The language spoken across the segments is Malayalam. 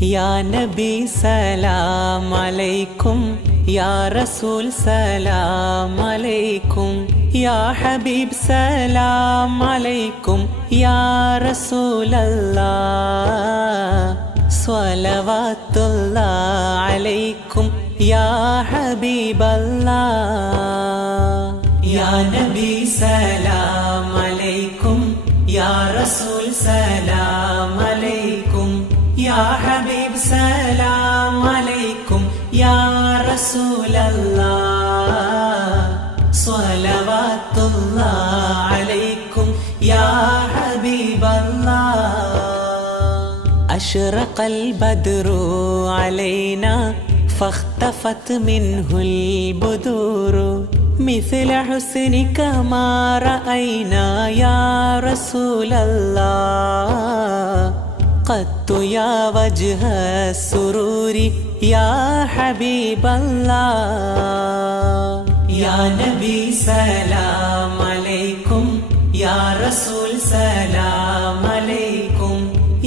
യാ നബി സലാം അലൈക്കും, യാ റസൂൽ സലാം അലൈക്കും, യാ ഹബീബ് സലാം അലൈക്കും, യാ റസൂലല്ലാഹ് സ്വലവാത്തുല്ലാഹ് അലൈക്കും, യാ ഹബീബല്ലാഹ്. യാ നബി സലാം അലൈക്കും, യാ റസൂൽ സലാം അലൈക്കും, യാ ഹബീബ് സലാം അലൈക്കും, യാ റസൂലല്ലാഹ് സ്വലവാത്തുല്ലാഹ് അലൈക്കും, യാ ഹബീബല്ലാഹ്. അശ്റഖൽ ബദ്റു അലൈനാ ഫഖ്തഫത് മിൻഹുൽ ബുദൂറു മിസ്ല ഹുസ്നിക മാ റഅയ്നാ യാ റസൂലല്ലാഹ് ഖത്തു യാ വജ്ഹ സുറൂരി യാ ഹബീബല്ലാഹ്. യാ നബി സലാം അലൈക്കും, യാ റസൂൽ സലാം അലൈക്കും,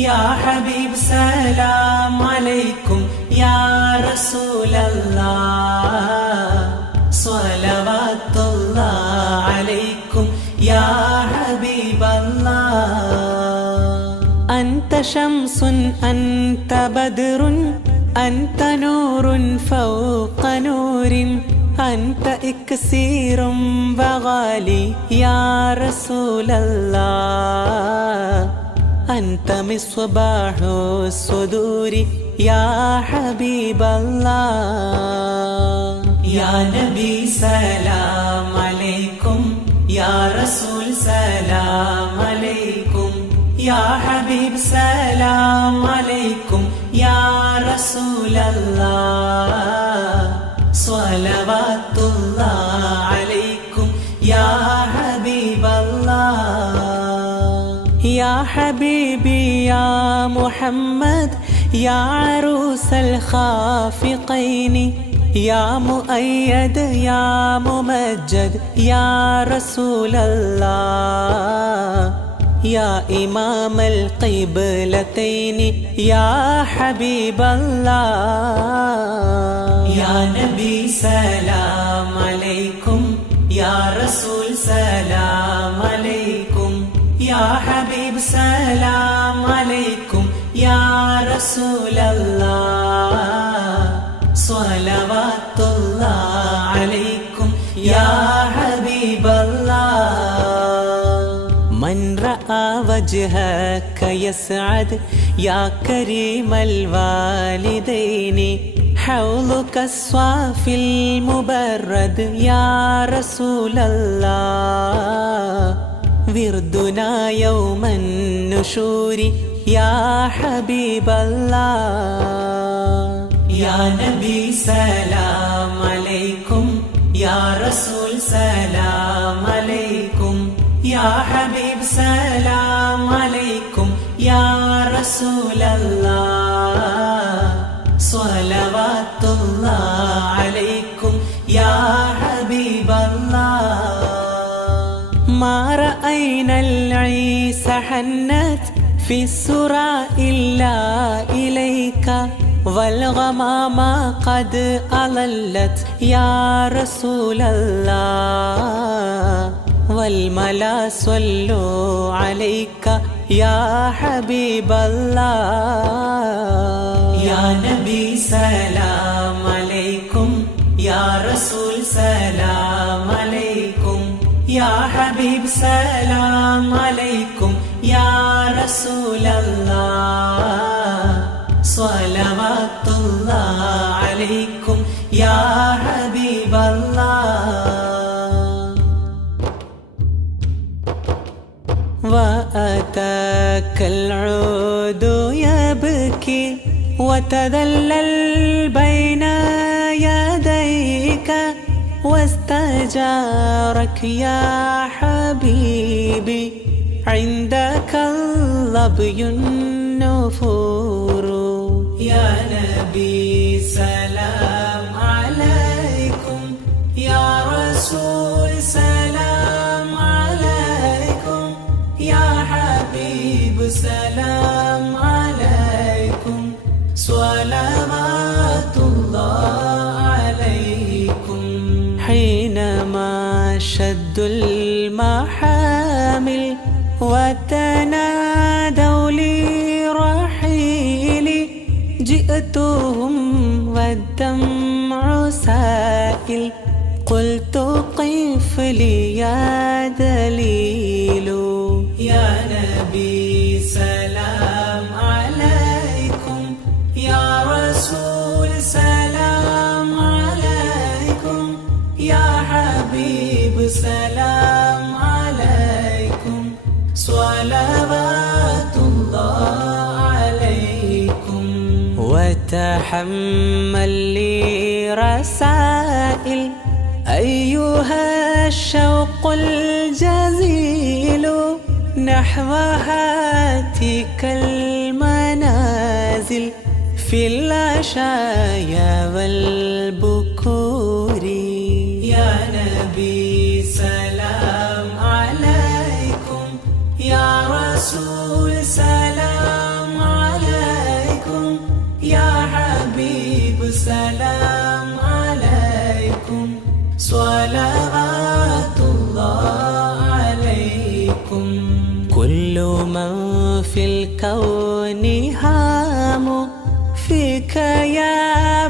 യാ ഹബീബ് സലാം അലൈക്കും, യാ റസൂലല്ലാഹ് സ്വലവാത്തുല്ലാഹ് അലൈക്കും, യാ ഹബീബല്ലാഹ്. അൻത ശംസുൻ അൻത ബദ്റുൻ അൻത നൂറുൻ ഫൗഖ നൂരിൻ അൻത ഇക്സീറും വഗാലി യാ റസൂലല്ലാഹ് അൻത മിസ്ബാഹു സുദൂരി യാ ഹബീബല്ലാഹ്. യാ നബി സലാം അലൈക്കും, യാ റസൂൽ സലാം അലൈക്കും, യാ ഹബീബ് സലാം അലൈക്കും, യാ റസൂലല്ലാഹ് സ്വലവാത്തുല്ലാഹ് അലൈക്കും, യാ ഹബീബല്ലാഹ്. യാ ഹബീബി യാ മുഹമ്മദ് യാ അറൂസൽ ഖാഫിഖൈനി യാ മുഅയ്യദ് യാ മുമജ്ജദ് യാ റസൂലല്ലാഹ് യാ ഇമാമൽ ഖിബ്ലതൈനി യാ ഹബീബല്ലാഹ്. യാ നബി സലാം അലൈക്കും, യാ റസൂൽ സലാം അലൈക്കും, യാ ഹബീബ് സലാം അലൈക്കും, യാ റസൂലല്ലാഹ് സ്വലവാത്തുല്ലാഹ് അലൈക്കും, യാ ഹബീബല്ലാഹ്. മൻ റആ വജ്ഹക യസ്അദ് യാ കരീമൽ വാലിദൈനി ഹൗലുക സ്വാഫിൽ മുബറദ് യാ റസൂലല്ലാഹ് വിർദുനാ യൗമൻ നുശൂരി യാ ഹബീബല്ലാഹ്. യാ നബി സലാം അലൈക്കും, യാ റസൂൽ സലാം അലൈക്കും, യാ ഹബീബ് സലാം അലൈക്കും, യാ റസൂലല്ലാഹ് സ്വലവാത്തുല്ലാഹ് അലൈക്കും, യാ ഹബീബല്ലാഹ്. മാ റഅയ്നൽ ഈസ ഹന്നത് ഫി സുറാ ഇല്ലാ ഇലൈക വൽഗമാമ ഖദ് അളല്ലത് യാ റസൂലല്ലാഹ് വൽമലാ സ്വല്ലു അലൈക യാ ഹബീബല്ലാഹ്. യാ നബി സലാം അലൈക്കും, യാ റസൂൽ സലാം അലൈക്കും, യാ ഹബീബ് സലാം അലൈക്കും, യാ റസൂലല്ലാഹ് സ്വലവാത്തുല്ലാഹ് അലൈക്കും, യാ ഹബീബല്ലാഹ്. وأتاك العود يبكي وتذلل بين يديك واستجارك يا حبيبي عندك اللبي النفور. يا نبي سلام عليكم، يا رسول سلام عليكم، يا حبيب سلام عليكم. شد المحامل وتنادوا لي رحيلي جئتهم والدمع سائل قلت قف لي يا دليل يا نبي سلام عليكم يا رسول سلام عليكم يا حبيب سلام عليكم صلوات الله عليكم وتحمل لي رسائل أيها الشوق الجزيل نحو هاتك المنازل في العشايا والبكور يا نبي سلام عليكم يا رسول سلام عليكم يا حبيب سلام عليكم صلوات الله عليكم كل من في الكون هام فيك يا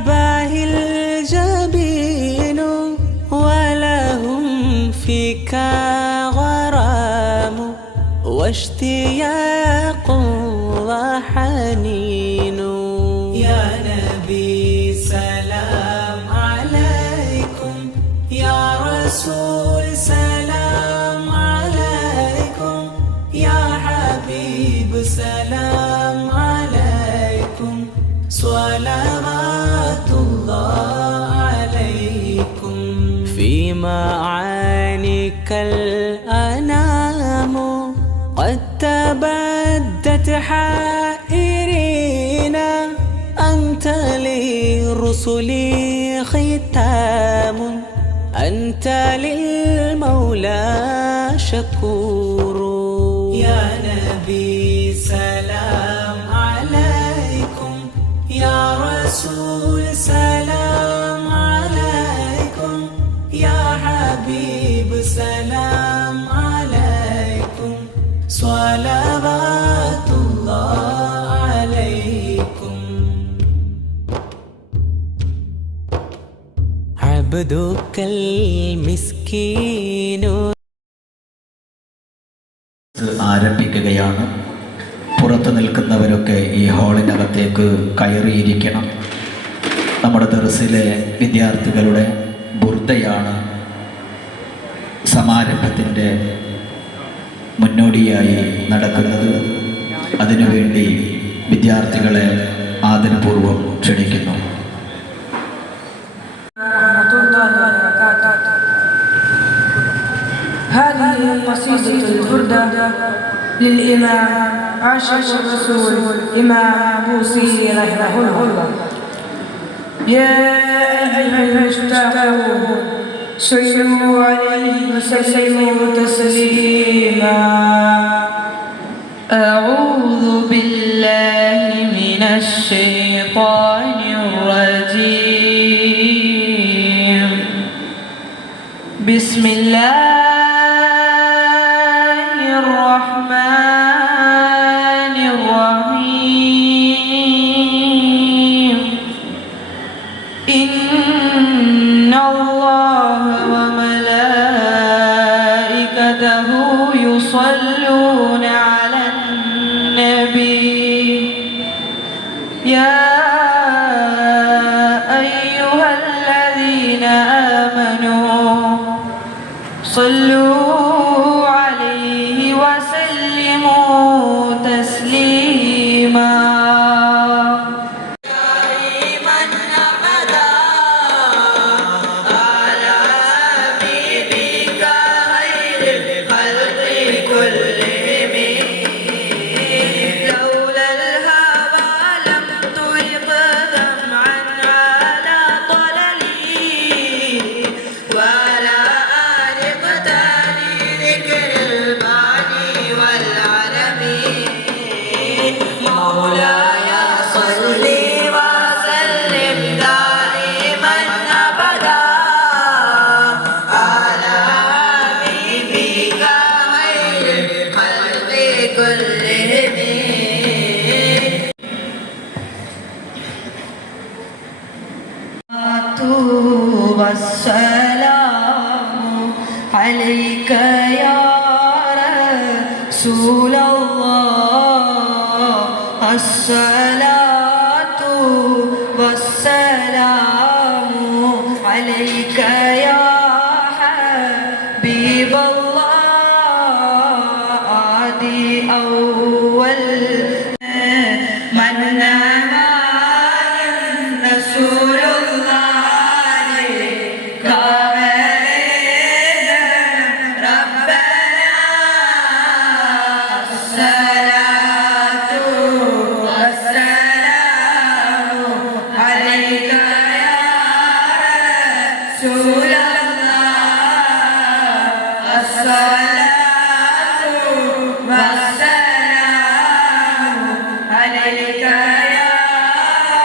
باهي الجبين ولهم فيك غرام واشتياق وحنين يا نبي سلام عليكم يا رسول سلام عليكم يا حبيب سلام عليكم صلوات الله عليكم في معانيك الأنام قد تبدت حائرين أنت للرسل ختام أنت للمولى شكور يا نبي سلام عليكم يا رسول سلام عليكم يا حبيب سلام عليكم صلوات الله عليكم عبدك المسكين ആരംഭിക്കുകയാണ്. പുറത്തു നിൽക്കുന്നവരൊക്കെ ഈ ഹാളിനകത്തേക്ക് കയറിയിരിക്കണം. നമ്മുടെ ദർസിലെ വിദ്യാർത്ഥികളുടെ ബുർദയാണ് സമാരംഭത്തിൻ്റെ മുന്നോടിയായി നടക്കുന്നത്. അതിനുവേണ്ടി വിദ്യാർത്ഥികളെ ആദരപൂർവ്വം ക്ഷണിക്കുന്നു. هذه قصيدة البردة للإمام عاشق الرسول إمام بوصير رحمه الله. يا أيها المشتاقون صلوا عليه وسلموا تسليما. أعوذ بالله من الشيطان الرجيم. بسم الله الرحمن الرحيم. إن الله وملائكته يصلون على النبي يا أيها الذين آمنوا صلوا عليه وسلموا تسليما. ولا أرقتني ذكر عليك يا رسول الله الصلاة والسلام عليك يا حبيب الله عادي أول من نام رسول الله كامل ربنا الصلاة والسلام عليك يا رسول الله الصلاة والسلام عليك يا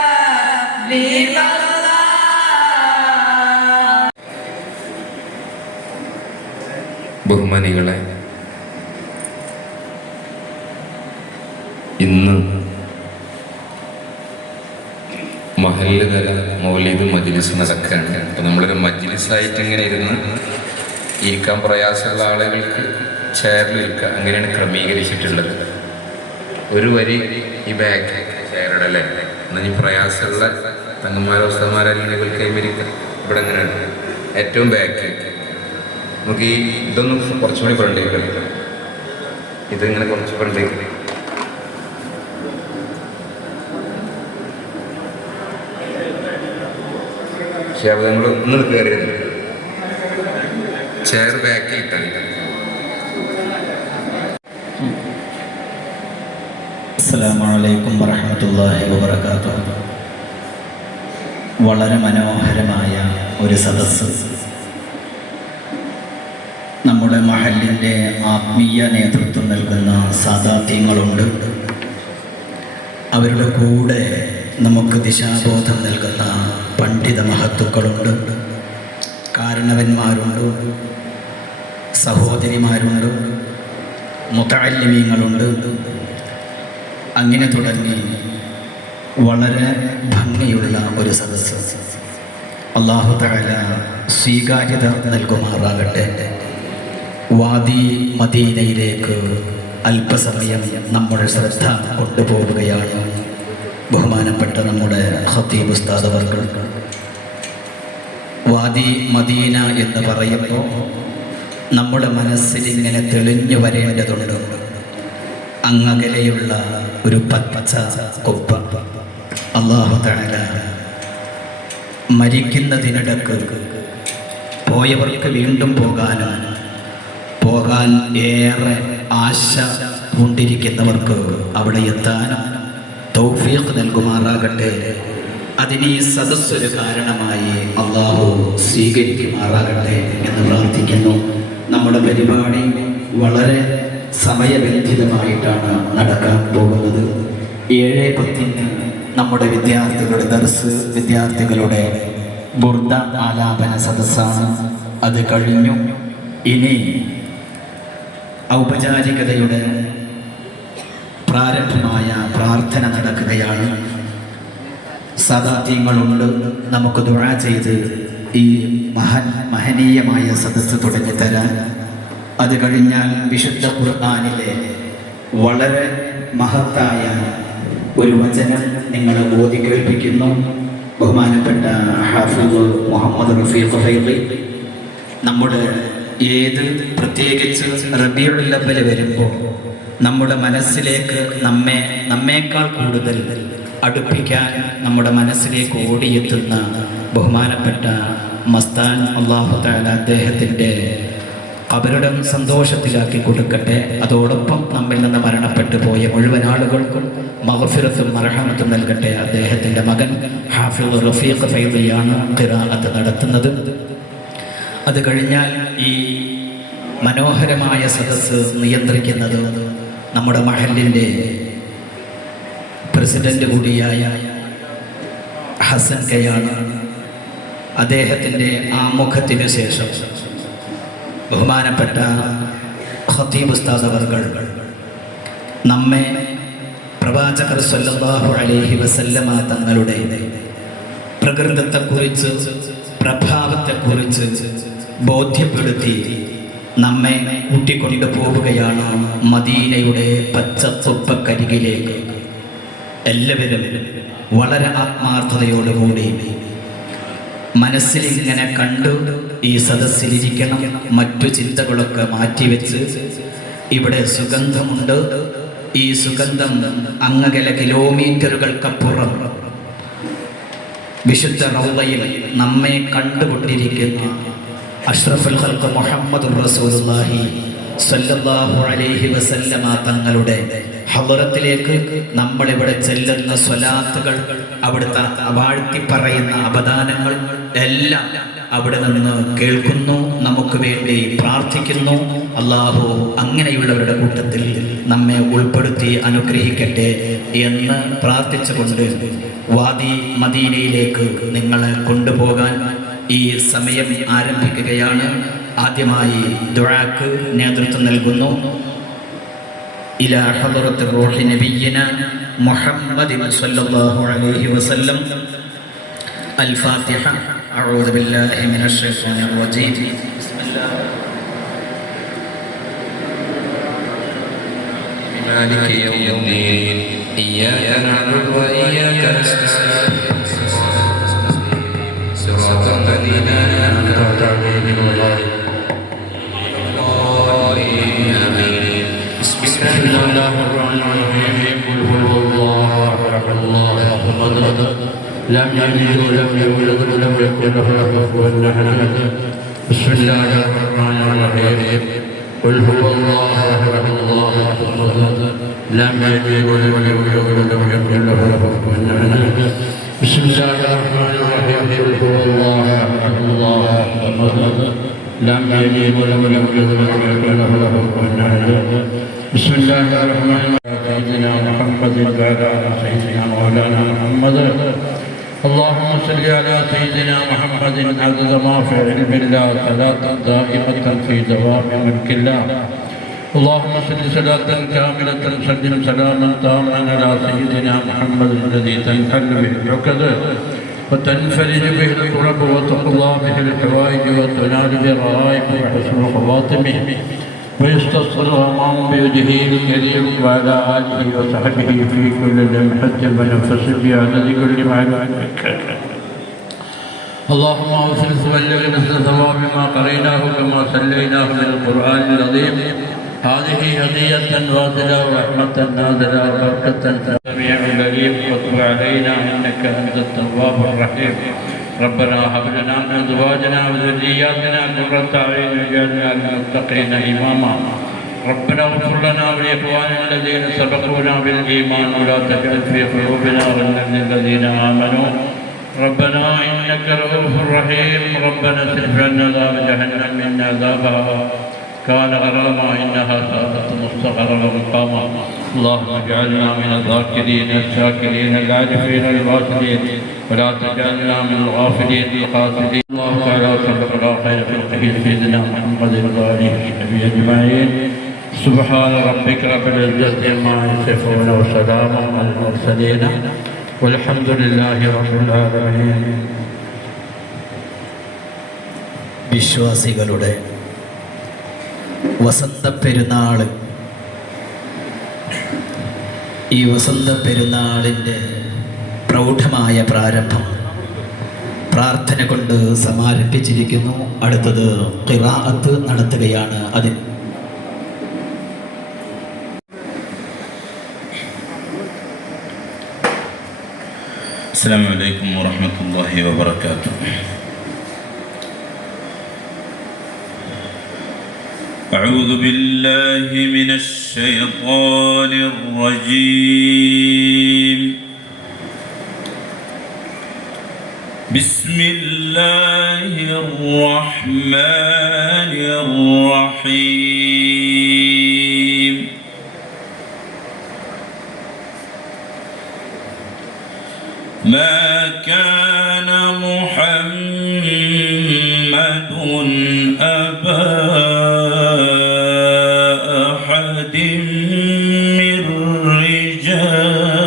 حبيب الله. ബഹുമാനികളെ, ഇന്ന് മഹല്ല് തല മൗലിദ് മജ്ലിസ് നടക്കുകയാണ്. അപ്പം നമ്മളൊരു മജ്ലിസായിട്ട് ഇങ്ങനെ ഇരുന്ന് ഇരിക്കാൻ പ്രയാസമുള്ള ആളുകൾക്ക് ചെയറിലിരിക്കുക, അങ്ങനെയാണ് ക്രമീകരിച്ചിട്ടുള്ളത്. ഒരു വരി ഈ ബാക്ക് ചെയറുടെ അല്ലേ, എന്നാൽ ഈ പ്രയാസമുള്ള തങ്ങന്മാരോ ഉസ്താദന്മാരെല്ലാം കൈവരിക്കുക. ഇവിടെ അങ്ങനെയാണ് ഏറ്റവും ബാക്ക്. നമുക്ക് ഈ ഇതൊന്നും കുറച്ചുകൂടി ഫ്രണ്ടേക്ക്, ഇതിങ്ങനെ കുറച്ച് ഫ്രണ്ടേക്ക്. പക്ഷേ അത് നമ്മൾ ഒന്ന് കയറിയത് ചെയർ ബാക്കിൽ ഇട്ടാൽ. അസ്സലാമു അലൈക്കും വറഹ്മത്തുള്ളാഹി വബറകാതുഹു. വളരെ മനോഹരമായ ഒരു സദസ്സ്. നമ്മുടെ മഹല്ലിൻ്റെ ആത്മീയ നേതൃത്വം നൽകുന്ന സാദാത്യങ്ങളുണ്ട്. അവരുടെ കൂടെ നമുക്ക് ദിശാബോധം നൽകുന്ന പണ്ഡിത മഹത്തുക്കളുണ്ട്, കാരണവന്മാരുണ്ട്, സഹോദരിമാരുണ്ട്, മുതഅല്ലിമീങ്ങളുണ്ട്. അങ്ങനെ തുടങ്ങി വളരെ ഭംഗിയുള്ള ഒരു സദസ്സ്. അല്ലാഹു തആല സ്വീകാര്യത നൽകുമാറാകട്ടെ. വാദി മദീനയിലേക്ക് അല്പസമയം നമ്മുടെ ശ്രദ്ധ കൊണ്ടുപോവുകയാണ് ബഹുമാനപ്പെട്ട നമ്മുടെ ഖത്തീബ് ഉസ്താദ് അവർകൾ. വാദി മദീന എന്ന് പറയുമ്പോൾ നമ്മുടെ മനസ്സിൽ ഇങ്ങനെ തെളിഞ്ഞു വരേണ്ടതുണ്ട്. അങ്ങകലെയുള്ള ഒരു പച്ച കൊപ്പ. അല്ലാഹു തആല മരിക്കുന്നതിനിടക്ക് പോയവർക്ക് വീണ്ടും പോകാൻ ഏറെ ആശ കൊണ്ടിരിക്കുന്നവർക്ക് അവിടെ എത്താനും തൗഫീഖ് നൽകുമാറാകട്ടെ. അതിന് ഈ സദസ്സൊരു കാരണമായി അല്ലാഹു സ്വീകരിക്കുമാറാകട്ടെ എന്ന് പ്രാർത്ഥിക്കുന്നു. നമ്മുടെ പരിപാടി വളരെ സമയബന്ധിതമായിട്ടാണ് നടക്കാൻ പോകുന്നത്. 7:10 നമ്മുടെ വിദ്യാർത്ഥികളുടെ ബുർദ ആലാപന സദസ്സാണ്. അത് കഴിഞ്ഞു. ഇനി ഔപചാരികതയുടെ പ്രാരംഭമായ പ്രാർത്ഥന നടക്കുകയാണ്. സാദാത്യങ്ങളുണ്ട്. നമുക്ക് ദുആ ചെയ്ത് ഈ മഹനീയമായ സദസ്സ് തുടങ്ങി തരാൻ. അത് കഴിഞ്ഞാൽ വിശുദ്ധ ഖുർആനിലെ വളരെ മഹത്തായ ഒരു വചനം നിങ്ങൾ ഓതി കേൾപ്പിക്കുന്നു. ബഹുമാനപ്പെട്ട ഹാഫിദ് മുഹമ്മദ് റഫീഖ് ഫൈളി നമ്മുടെ പ്രത്യേകിച്ച് റബീഉൽ അവ്വൽ വരുമ്പോൾ നമ്മുടെ മനസ്സിലേക്ക് നമ്മേക്കാൾ കൂടുതൽ അടുപ്പിക്കാൻ നമ്മുടെ മനസ്സിലേക്ക് ഓടിയെത്തുന്ന ബഹുമാനപ്പെട്ട മസ്താൻ അല്ലാഹു തആല അദ്ദേഹത്തിൻ്റെ ഖബറിടം സന്തോഷത്തിലാക്കി കൊടുക്കട്ടെ. അതോടൊപ്പം നമ്മിൽ നിന്ന് മരണപ്പെട്ടു പോയ മുഴുവൻ ആളുകൾക്കും മഗ്ഫിറത്തും മർഹമത്തും നൽകട്ടെ. അദ്ദേഹത്തിൻ്റെ മകൻ ഹാഫിദ് റഫീഖ് ഫൈളിയാണ് ഖിറാഅത്ത് നടത്തുന്നത്. അത് കഴിഞ്ഞാൽ ഈ മനോഹരമായ സദസ്സ് നിയന്ത്രിക്കുന്നത് നമ്മുടെ മഹല്ലിൻ്റെ പ്രസിഡന്റ് കൂടിയായ ഹസൻ കയാണ്. അദ്ദേഹത്തിൻ്റെ ആമുഖത്തിനു ശേഷം ബഹുമാനപ്പെട്ട ഖത്തീബ് ഉസ്താദ് അവർകൾ നമ്മെ പ്രവാചകർ സ്വല്ലല്ലാഹു അലൈഹി വസല്ലമ തങ്ങളുടെ പ്രകൃതത്തെക്കുറിച്ച് പ്രഭാവത്തെക്കുറിച്ച് ബോധ്യപ്പെടുത്തി നമ്മെ കൂട്ടിക്കൊണ്ടു പോവുകയാണ് മദീനയുടെ പച്ചപ്പൊപ്പക്കരികിലേക്ക്. എല്ലാവരും വളരെ ആത്മാർത്ഥതയോടുകൂടി മനസ്സിലിങ്ങനെ കണ്ടു ഈ സദസ്സിലിരിക്കണം. മറ്റു ചിന്തകളൊക്കെ മാറ്റിവെച്ച് ഇവിടെ സുഗന്ധമുണ്ട്. ഈ സുഗന്ധം അങ്ങകലെ കിലോമീറ്ററുകൾക്കപ്പുറം വിശുദ്ധ റൗളയിൽ നമ്മെ കണ്ടുകൊണ്ടിരിക്കുന്ന അഷ്റഫുൽ ഖൽഖ് മുഹമ്മദുർ റസൂലുള്ളാഹി സ്വല്ലല്ലാഹു അലൈഹി വസല്ലമ തങ്ങളുടെ ഹളറത്തിലേക്ക് നമ്മളിവിടെ ചെല്ലുന്ന സ്വലാത്തുകൾ, അവിടുത്തെ വാഴ്ത്തി പറയുന്ന അപദാനങ്ങൾ എല്ലാം അവിടെ നിന്ന് കേൾക്കുന്നു, നമുക്ക് വേണ്ടി പ്രാർത്ഥിക്കുന്നു. അല്ലാഹു അങ്ങനെയുള്ളവരുടെ കൂട്ടത്തിൽ നമ്മെ ഉൾപ്പെടുത്തി അനുഗ്രഹിക്കട്ടെ എന്ന് പ്രാർത്ഥിച്ചുകൊണ്ട് വാദി മദീനയിലേക്ക് നിങ്ങളെ കൊണ്ടുപോകാൻ ഈ സമയം ആരംഭിക്കുകയാണ്. ആദ്യമായി ദുആക്ക് നേതൃത്വം നൽകുന്നു ഇലാ ഹളറത്തി റൂഹി നബിയിന മുഹമ്മദിൻ സ്വല്ലല്ലാഹു അലൈഹി വസല്ലം. അൽ ഫാത്തിഹ. അഊദു ബില്ലാഹി മിനശ് ശൈത്വാനിർ റജീം. മാലികി യൗമിദ്ദീൻ. ഇയ്യാക നഅ്ബുദു വ ഇയ്യാക നസ്തഈൻ. സിറാത്തൽ ലദീന അൻഅംത അലൈഹിം ഗൈറിൽ بسم الله الرحمن الرحيم. قل هو الله احد الله الصمد لم يلد ولم يولد ولم يكن له كفوا احد. بسم الله الرحمن الرحيم. قل هو الله احد الله الصمد لم يلد ولم يولد ولم يكن له كفوا احد. بسم الله الرحمن الرحيم. قل هو الله احد الله الصمد لم يلد ولم يولد ولم يكن له كفوا احد. بسم الله الرحمن الرحيم. سيدنا محمد وعلى سيدنا مولانا محمد. اللهم صل على سيدنا محمد عدد ما في علم الله صلاة دائمة في دوام ملك الله. اللهم صل صلاة كاملة سلم سلاما تاما على سيدنا محمد الذي تنحل به العقد وتنفرج به الكرب وتقضى به الحوائج وتنال بالرغائب وحسن خواتمه ويستصل الغمام بوجهه الكريم وعلى آله وصحبه في كل لمحة ونفس بعدد كل معلومك. اللهم اوصل وبلغ مثل ثواب ما قريناه كما صليناه من القرآن العظيم. هذه هدية واصلة ورحمة نازلة وبركة سميع العليم. وتب علينا إنك أنت التواب الرحيم. ربنا هب لنا من ازواجنا وذرياتنا قرة اعين واجعلنا للمتقين اماما. ربنا اغفر لنا ولاخواننا الذين سبقونا بالايمان ولا تجعل في قلوبنا غلا للذين امنوا. ربنا انك رؤوف رحيم. ربنا اصرف عنا عذاب جهنم ان عذابها كان غراما انها ساءت مستقرا ومقاما. اللهم اجعلنا من الذاكرين الشاكرين العارفين الواصلين ولا تجعلنا من الغافلين القاصدين. الله تعالى صلى الله خير خلقه سيدنا محمد وآله وصحبه أجمعين. سبحان ربك رب العزة عما يصفون وسلام على المرسلين والحمد لله رب العالمين. വിശ്വാസികളുടെ വസന്ത പെരുന്നാൾ, ഈ വസന്ത പെരുന്നാളിൻ്റെ പ്രൗഢമായ പ്രാരംഭം പ്രാർത്ഥന കൊണ്ട് സമാരംഭിച്ചിരിക്കുന്നു. അടുത്തത് ഖിറാഅത്ത് നടത്തുകയാണ്. അതിന് അസ്സലാമു അലൈക്കും വറഹ്മത്തുള്ളാഹി വബറകാതുഹു. أعوذ بالله من الشيطان الرجيم. بسم الله الرحمن الرحيم. ما كان محمد أبا أحد من رجالكم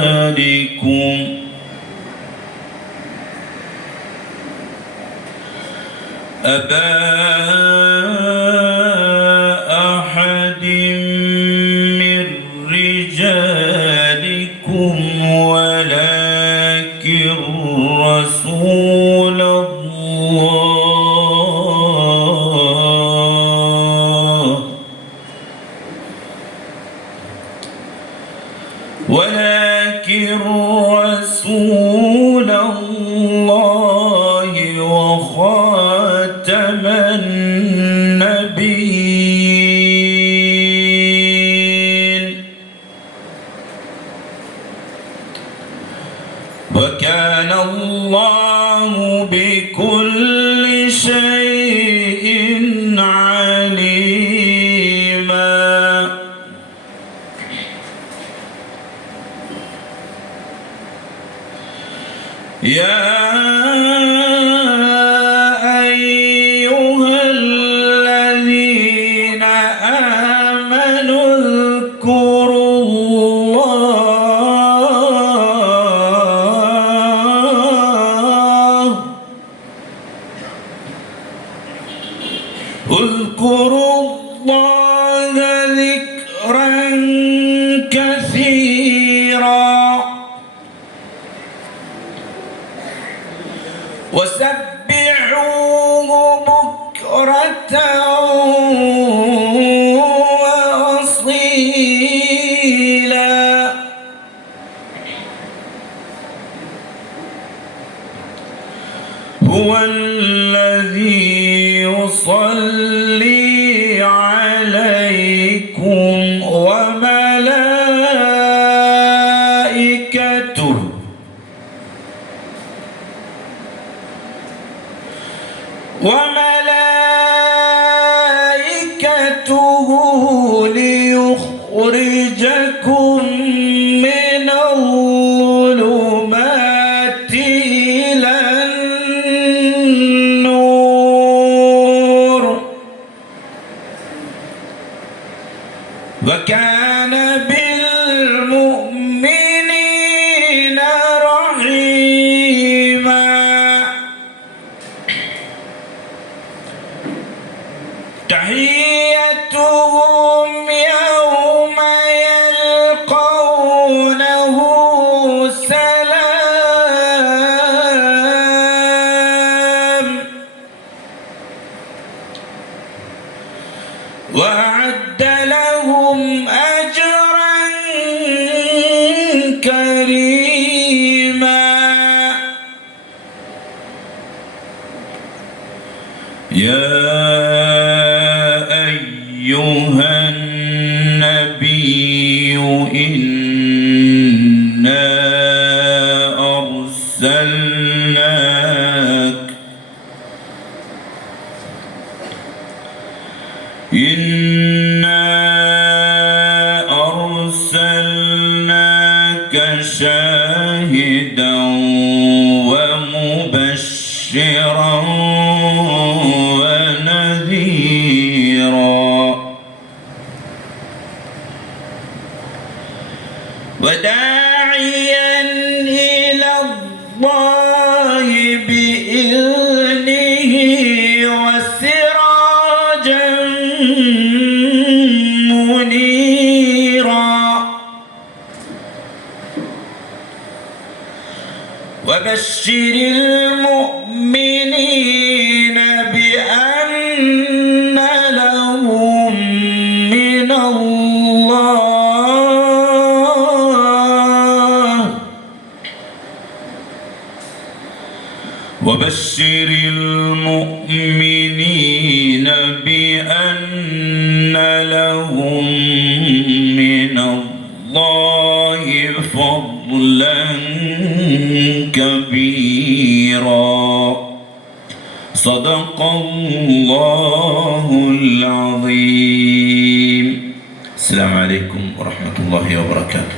أبا ولكن رسول الله وخاتم النبيين وكان الله بكل شيء عليما. يا أيها الذين آمنوا اذكروا الله ذكرا كثيرا وسبحوه بكرة وأصيلا. هو الذي يصلي عليكم وملائكته ليخرجكم من الظلمات إلى النور وكان بالمؤمنين رحيما. تحيتهم يوم يلقونه سلام وأعد لهم أجرا كريما. يا أيها النبي إنا أرسلناك شاهدا ومبشرا ونذيرا وداعيا إلى الله بإذنه وسراجا منيرا. وبشر المؤمنين بأن لهم من الله وبشر المؤمنين بأن لهم من الله فضلا كبيرا. صدق الله العظيم. السلام عليكم ورحمة الله وبركاته.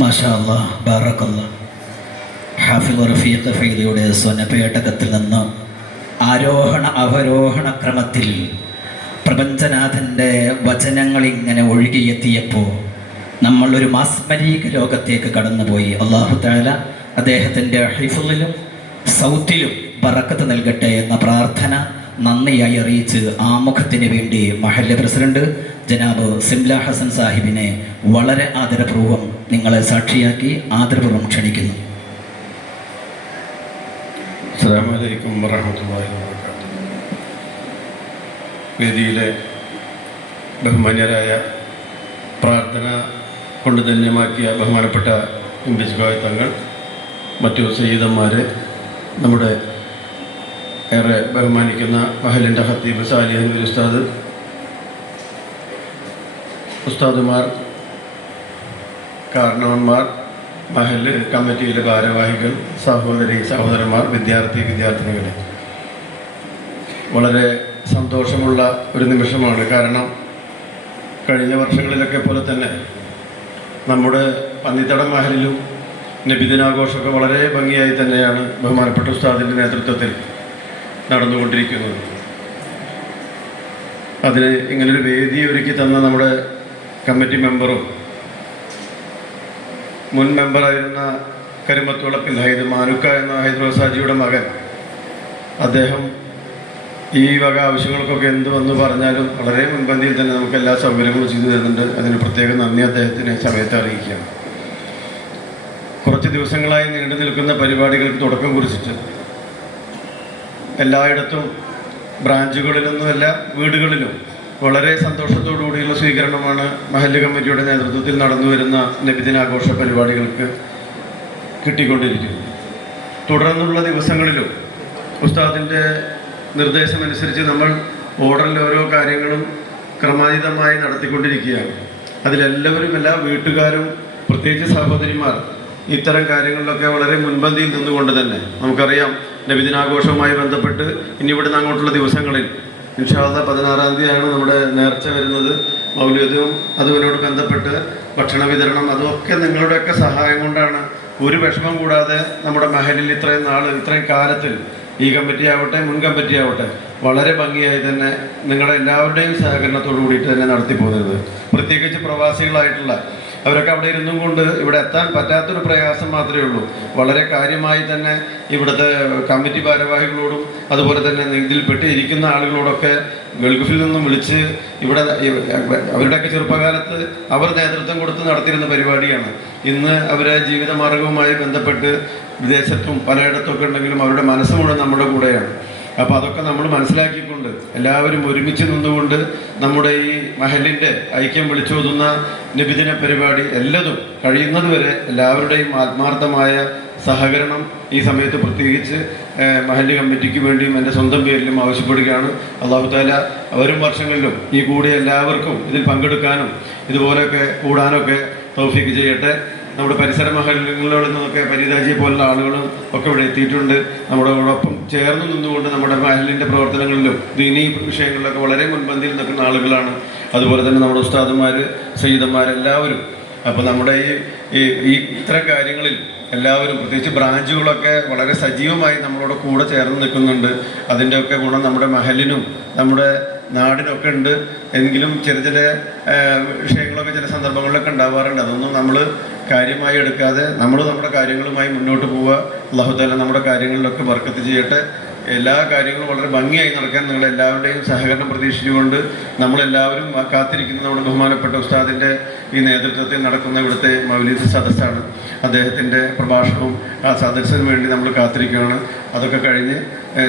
ما شاء الله بارك الله. ഹാഫിള് റഫീഖ് ഫൈദിയുടെ സ്വനപേടകത്തിൽ നിന്ന് ആരോഹണ അവരോഹണ ക്രമത്തിൽ പ്രപഞ്ചനാഥൻ്റെ വചനങ്ങളിങ്ങനെ ഒഴുകിയെത്തിയപ്പോൾ നമ്മളൊരു മാസ്മരീക ലോകത്തേക്ക് കടന്നുപോയി. അല്ലാഹു തആല അദ്ദേഹത്തിൻ്റെ ഹിഫ്ളിലും സൗത്തിലും ബറക്കത്ത് നൽകട്ടെ എന്ന പ്രാർത്ഥന നന്ദിയായി അറിയിച്ച് ആമുഖത്തിന് വേണ്ടി മഹല്ല് പ്രസിഡന്റ് ജനാബ് സിംല ഹസൻ സാഹിബിനെ വളരെ ആദരപൂർവ്വം നിങ്ങളെ സാക്ഷിയാക്കി ആദരപൂർവ്വം ക്ഷണിക്കുന്നു. അസ്സലാമു അലൈക്കും വറഹ്മത്തുള്ളാഹി വബറകാതുഹു. വേദിയിലെ ബഹുമാന്യരായ പ്രാർത്ഥന കൊണ്ട് ധന്യമാക്കിയ ബഹുമാനപ്പെട്ട ഇംബിസ്ഗോയ് തങ്ങൾ, മറ്റു സയ്യിദന്മാർ, നമ്മുടെ ഏറെ ബഹുമാനിക്കുന്ന മഹലിൻ്റെ ഖത്തീബ് സാലിഹ് ഉസ്താദ്, ഉസ്താദുമാർ, കാരണവന്മാർ, മഹല് കമ്മിറ്റിയിലെ ഭാരവാഹികൾ, സഹോദരന്മാർ, വിദ്യാർത്ഥിനികളെ, വളരെ സന്തോഷമുള്ള ഒരു നിമിഷമാണ്. കാരണം കഴിഞ്ഞ വർഷങ്ങളിലൊക്കെ പോലെ തന്നെ നമ്മുടെ പന്നിത്തടം മഹലിലും നബിദിനാഘോഷമൊക്കെ വളരെ ഭംഗിയായി തന്നെയാണ് ബഹുമാനപ്പെട്ട ഉസ്താദിൻ്റെ നേതൃത്വത്തിൽ നടന്നുകൊണ്ടിരിക്കുന്നത്. അതിന് ഇങ്ങനൊരു വേദി ഒരുക്കി തന്ന നമ്മുടെ കമ്മിറ്റി മെമ്പറും മുൻ മെമ്പറായിരുന്ന കരിമത്തുളപ്പിൽ മാനുക്ക എന്ന ഹൈദ്രോസാജിയുടെ മകൻ, അദ്ദേഹം ഈ വക ആവശ്യങ്ങൾക്കൊക്കെ എന്ത് വന്ന് പറഞ്ഞാലും വളരെ മുൻപന്തിയിൽ തന്നെ നമുക്ക് എല്ലാ സൗകര്യങ്ങളും ചെയ്തു തരുന്നുണ്ട്. അതിന് പ്രത്യേക നന്ദി അദ്ദേഹത്തിന് സമയത്ത് അറിയിക്കുകയാണ്. കുറച്ച് ദിവസങ്ങളായി നീണ്ടു നിൽക്കുന്ന പരിപാടികൾക്ക് തുടക്കം കുറിച്ചിട്ട് എല്ലായിടത്തും ബ്രാഞ്ചുകളിലൊന്നുമല്ല വീടുകളിലും വളരെ സന്തോഷത്തോടുകൂടിയുള്ള സ്വീകരണമാണ് മഹല്ല് കമ്മിറ്റിയുടെ നേതൃത്വത്തിൽ നടന്നു വരുന്ന നബിദിനാഘോഷ പരിപാടികൾക്ക് കിട്ടിക്കൊണ്ടിരിക്കുന്നത്. തുടർന്നുള്ള ദിവസങ്ങളിലും ഉസ്താദിൻ്റെ നിർദ്ദേശമനുസരിച്ച് നമ്മൾ ഓർഡറിൽ ഓരോ കാര്യങ്ങളും ക്രമാതീതമായി നടത്തിക്കൊണ്ടിരിക്കുകയാണ്. അതിലെല്ലാവരും, എല്ലാ വീട്ടുകാരും, പ്രത്യേകിച്ച് സഹോദരിമാർ ഇത്തരം കാര്യങ്ങളിലൊക്കെ വളരെ മുൻപന്തിയിൽ നിന്നുകൊണ്ട് തന്നെ നമുക്കറിയാം, നബിദിനാഘോഷവുമായി ബന്ധപ്പെട്ട് ഇനി ഇവിടുന്ന് അങ്ങോട്ടുള്ള ദിവസങ്ങളിൽ ഇൻഷാ അല്ലാഹ് 16-ാം തീയതിയാണ് നമ്മുടെ നേർച്ച വരുന്നത്. മൗലിദും അതുപോലോട് ബന്ധപ്പെട്ട് ഭക്ഷണ വിതരണം, അതൊക്കെ നിങ്ങളുടെയൊക്കെ സഹായം കൊണ്ടാണ്. ഒരു വിഷമം കൂടാതെ നമ്മുടെ മഹലിൽ ഇത്രയും കാലത്തിൽ ഈ കമ്മിറ്റി ആവട്ടെ, മുൻ കമ്മിറ്റി ആവട്ടെ, വളരെ ഭംഗിയായി തന്നെ നിങ്ങളുടെ എല്ലാവരുടെയും സഹകരണത്തോടു കൂടിയിട്ട് തന്നെ നടത്തിപ്പോകുന്നത്. പ്രത്യേകിച്ച് പ്രവാസികളായിട്ടുള്ള അവരൊക്കെ അവിടെ ഇരുന്നും കൊണ്ട് ഇവിടെ എത്താൻ പറ്റാത്തൊരു പ്രയാസം മാത്രമേ ഉള്ളൂ. വളരെ കാര്യമായി തന്നെ ഇവിടുത്തെ കമ്മിറ്റി ഭാരവാഹികളോടും അതുപോലെ തന്നെ ഇതിൽപ്പെട്ട് ഇരിക്കുന്ന ആളുകളോടൊക്കെ ഗൾഫിൽ നിന്നും വിളിച്ച് ഇവിടെ അവരുടെയൊക്കെ ചെറുപ്പകാലത്ത് അവർ നേതൃത്വം കൊടുത്ത് നടത്തിയിരുന്ന പരിപാടിയാണ്. ഇന്ന് അവരെ ജീവിതമാർഗവുമായി ബന്ധപ്പെട്ട് വിദേശത്തും പലയിടത്തൊക്കെ ഉണ്ടെങ്കിലും അവരുടെ മനസ്സ് മുഴുവൻ നമ്മുടെ കൂടെയാണ്. അപ്പോൾ അതൊക്കെ നമ്മൾ മനസ്സിലാക്കിക്കൊണ്ട് എല്ലാവരും ഒരുമിച്ച് നിന്നുകൊണ്ട് നമ്മുടെ ഈ മഹലിൻ്റെ ഐക്യം വിളിച്ചോതുന്ന നബിദിന പരിപാടി എല്ലതും കഴിയുന്നതുവരെ എല്ലാവരുടെയും ആത്മാർത്ഥമായ സഹകരണം ഈ സമയത്ത് പ്രത്യേകിച്ച് മഹല്ല് കമ്മിറ്റിക്ക് വേണ്ടിയും എൻ്റെ സ്വന്തം പേരിലും ആവശ്യപ്പെടുകയാണ്. അല്ലാഹു തആല വരും വർഷങ്ങളിലും ഈ കൂടിയ എല്ലാവർക്കും ഇതിൽ പങ്കെടുക്കാനും ഇതുപോലെയൊക്കെ കൂടാനൊക്കെ തൗഫീഖ് ചെയ്യട്ടെ. നമ്മുടെ പരിസര മഹല്ലുകളിൽ നിന്നൊക്കെ പരിതാജിയെ പോലുള്ള ആളുകളും ഒക്കെ ഇവിടെ എത്തിയിട്ടുണ്ട്. നമ്മളോടൊപ്പം ചേർന്ന് നിന്നുകൊണ്ട് നമ്മുടെ മഹലിൻ്റെ പ്രവർത്തനങ്ങളിലും ദീനീ വിഷയങ്ങളിലൊക്കെ വളരെ മുൻപന്തിയിൽ നിൽക്കുന്ന ആളുകളാണ്. അതുപോലെ തന്നെ നമ്മുടെ ഉസ്താദന്മാർ, സയ്യിദന്മാരെല്ലാവരും. അപ്പോൾ നമ്മുടെ ഈ ഇത്തരം കാര്യങ്ങളിൽ എല്ലാവരും, പ്രത്യേകിച്ച് ബ്രാഞ്ചുകളൊക്കെ വളരെ സജീവമായി നമ്മളോട് കൂടെ ചേർന്ന് നിൽക്കുന്നുണ്ട്. അതിൻ്റെയൊക്കെ ഗുണം നമ്മുടെ മഹലിനും നമ്മുടെ നാടിനൊക്കെ ഉണ്ട്. എങ്കിലും ചെറിയ വിഷയങ്ങളൊക്കെ ചില സന്ദർഭങ്ങളിലൊക്കെ ഉണ്ടാവാറുണ്ട്. അതൊന്നും നമ്മൾ കാര്യമായി എടുക്കാതെ നമ്മൾ നമ്മുടെ കാര്യങ്ങളുമായി മുന്നോട്ട് പോവുക. അല്ലാഹു തആല നമ്മുടെ കാര്യങ്ങളിലൊക്കെ ബർക്കത്ത് ചെയ്യട്ടെ. എല്ലാ കാര്യങ്ങളും വളരെ ഭംഗിയായി നടക്കാൻ നിങ്ങളെല്ലാവരുടെയും സഹകരണം പ്രതീക്ഷിച്ചുകൊണ്ട് നമ്മളെല്ലാവരും കാത്തിരിക്കുന്ന നമ്മുടെ ബഹുമാനപ്പെട്ട ഉസ്താദിൻ്റെ ഈ നേതൃത്വത്തിൽ നടക്കുന്ന ഇവിടുത്തെ മൗലിദ് സദസ്സാണ്. അദ്ദേഹത്തിൻ്റെ പ്രഭാഷണവും ആ സദസ്സിന് വേണ്ടി നമ്മൾ കാത്തിരിക്കുകയാണ്. അതൊക്കെ കഴിഞ്ഞ്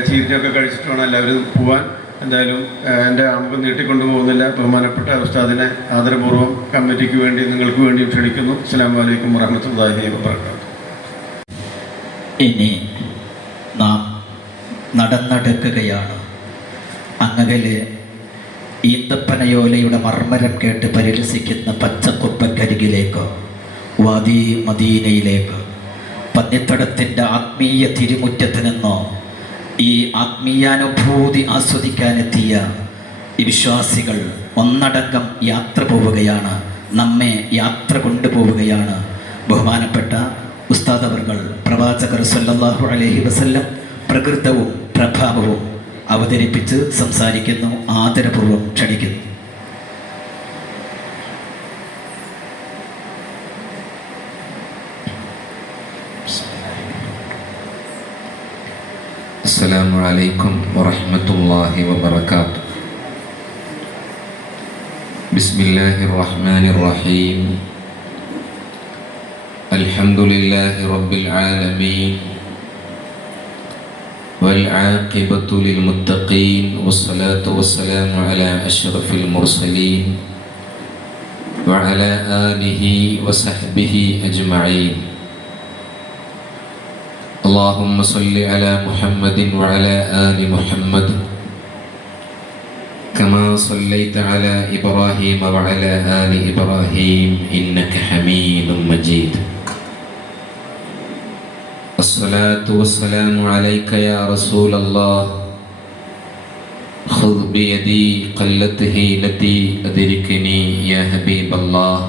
ചീരിഞ്ഞൊക്കെ കഴിച്ചിട്ട് വേണം എല്ലാവരും പോവാൻ. എന്തായാലും എൻ്റെ ആമുഖം നീട്ടിക്കൊണ്ടു പോകുന്നില്ല. ബഹുമാനപ്പെട്ട ഉസ്താദിനെ ആദരപൂർവ്വം കമ്മിറ്റിക്ക് വേണ്ടി നിങ്ങൾക്ക് വേണ്ടി ക്ഷണിക്കുന്നു. അസ്സലാമു അലൈക്കും വറഹ്മത്തുള്ളാഹി വബറകാതുഹു. ഇനി നാം നടന്നെടുക്കുകയാണ്. അങ്ങകലെ ഈന്തപ്പനയോലയുടെ മർമ്മരം കേട്ട് പരിരസിക്കുന്ന പച്ചക്കുപ്പക്കരികിലേക്ക്, വാദി മദീനയിലേക്ക്, പന്നിത്തടത്തിൻ്റെ ആത്മീയ തിരുമുറ്റത്ത് നിന്നോ ഈ ആത്മീയാനുഭൂതി ആസ്വദിക്കാനെത്തിയ ഈ വിശ്വാസികൾ ഒന്നടങ്കം യാത്ര പോവുകയാണ്. നമ്മെ യാത്ര കൊണ്ടുപോവുകയാണ്. ബഹുമാനപ്പെട്ട ഉസ്താദ് അവർകൾ പ്രവാചകർ സല്ലല്ലാഹു അലൈഹി വസല്ലം പ്രകൃതവും പ്രഭാവവും അവതരിപ്പിച്ച് സംസാരിക്കുന്നു. ആദരപൂർവ്വം ക്ഷണിക്കുന്നു. അസ്സലാമു അലൈക്കും വറഹ്മത്തുള്ളാഹി വബറകാതുഹു. ബിസ്മില്ലാഹിർ റഹ്മാനിർ റഹീം. അൽഹംദുലില്ലാഹി റബ്ബിൽ ആലമീൻ വൽ ആഖിബത്തു ലിൽ മുത്തഖീൻ വസ്സലാത്തു വസ്സലാമു അലാ അഷ്റഫിൽ മുർസലീൻ وعلى آله وصحبه أجمعين. اللهم صل على محمد وعلى آل محمد كما صليت على إبراهيم وعلى آل إبراهيم إنك حميد مجيد. الصلاة والسلام عليك يا رسول الله. خذ بيدي قلت هيلتي أدركني يا حبيب الله.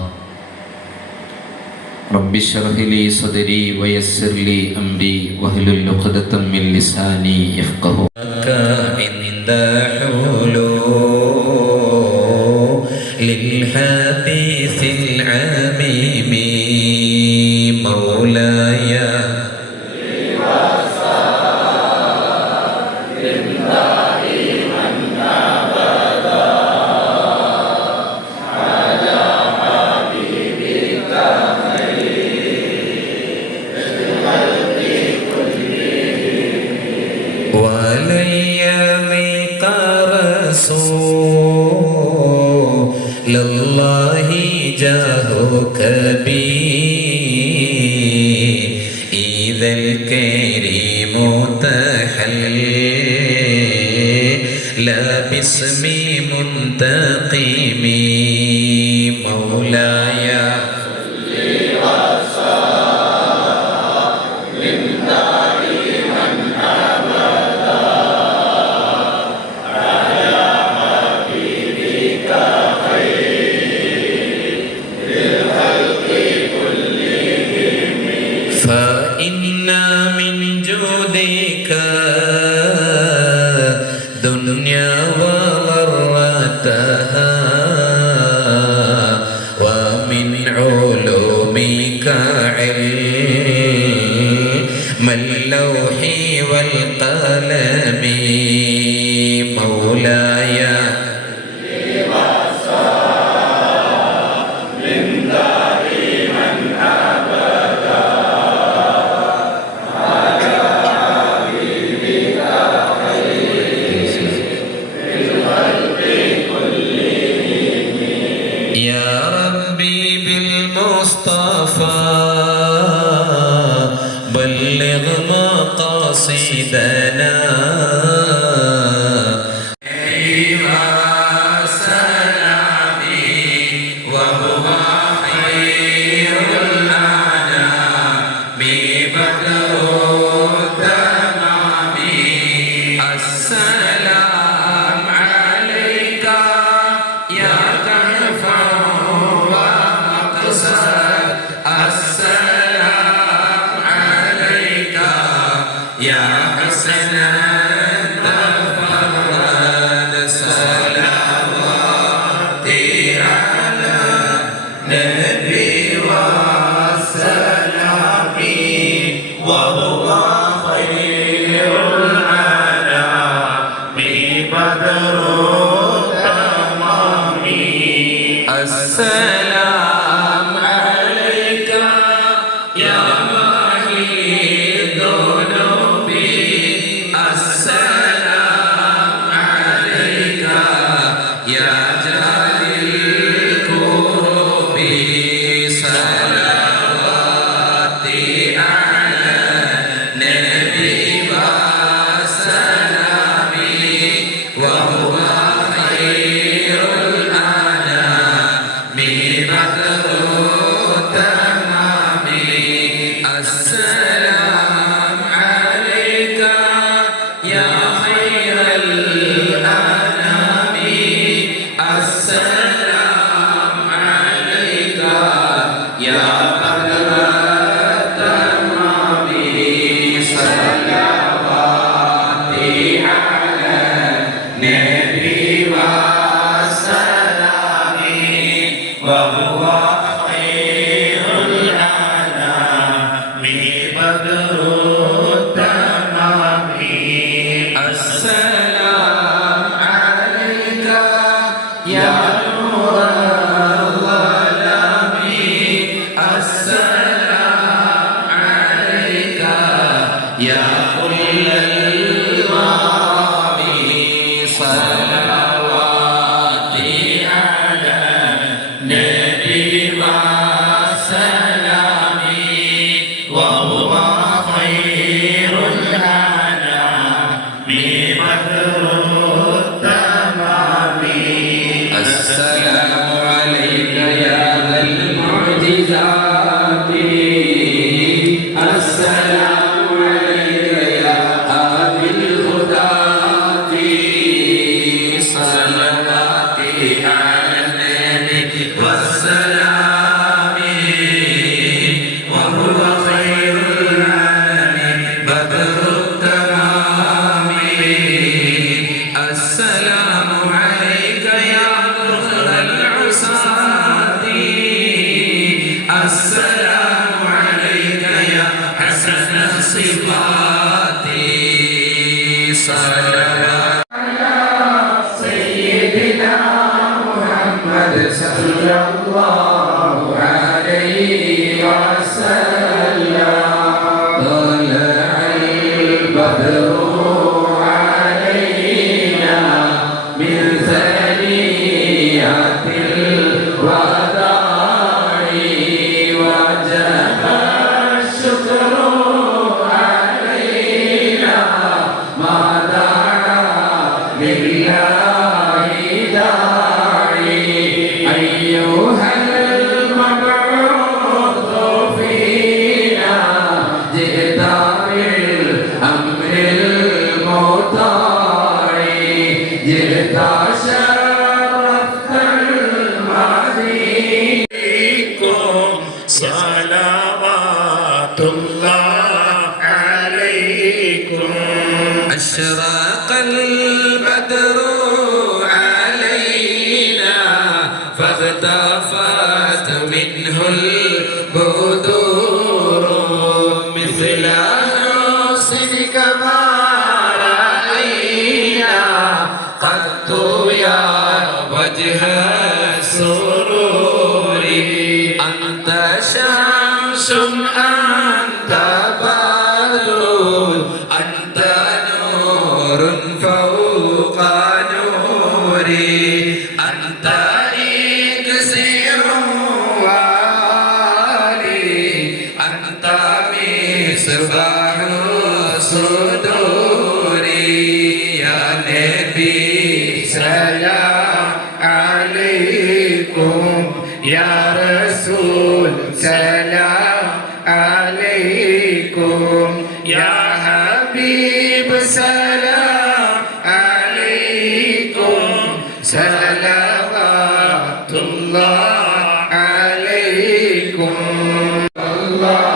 رب اشرح لي صدري ويسر لي أمري واحلل عقدة من لساني يفقهوا عند حلول للحديث العميم مولاي لله جاهك بي إذا الكريم تحل باسم منتقم مولاي فإن من جودك دنيا وغرتها ومن علومك علم اللوح والقلم مولاي يا ربي بالمصطفى بلغ مقاصدنا وهو خير الأنام بدر التمام السلام عليك يا كنفا ومقصد السلام عليك يا حسنا تفرد صلواتي على نبي والسلام وهو خير الأنام بدر التمام السلام عليك يا ماحي ذنوبي السلام عليك يا جالي الكروب صلواتي على نبي وسلام وهو خير الأنام بدر التمام السلام عليك يا خير الأنام السلام عليك يا بدر التمام صلواتي على نبي وسلام وهو خير الأنام بدر التمام السلام عليك يا نور الظلام السلام عليك يا كل الورى صلواتي على نبي أشرق البدر علينا فاغتفت منه البدور مثل حسنك ما رأينا قط يا وجه السرور أنت شمس أنت بدر أنت نور فوق نوري أنت إكسير والي أنت مصباح صدوري يا نبي سلام عليكم يا رسول سلام عليكم يا حبيب سلام عليكم صلوات الله عليكم الله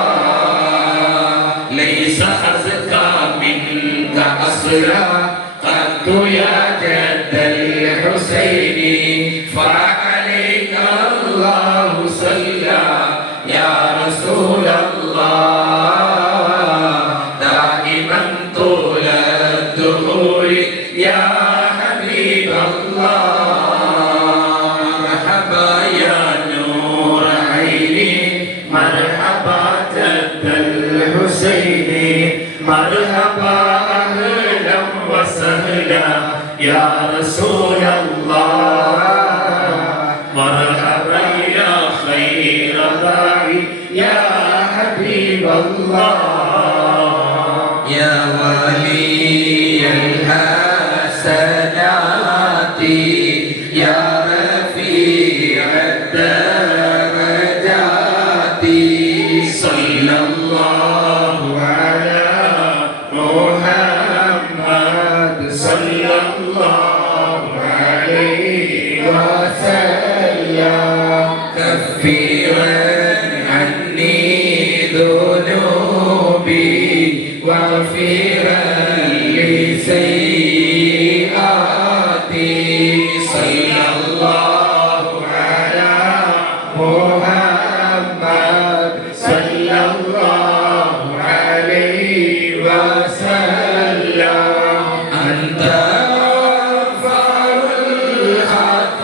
ليس أزكى منك أصلا قد يا جد الحسين فعليك الله صلى يا رسول الله دائما طول الدهور يا حبيب الله مرحبا يا نور عيني مرحبا جد الحسين مرحبا أهلا وسهلا يا رسول الله مرحبا يا خير داعي يا حبيب الله يا ولي الحسنات يا رفيع الدرجات صلى الله على محمد صلى الله عليه وسلم كفرا عني ذنوبي وغفرا لسيئاتي صلى الله على محمد صلى الله عليه وسلم أنت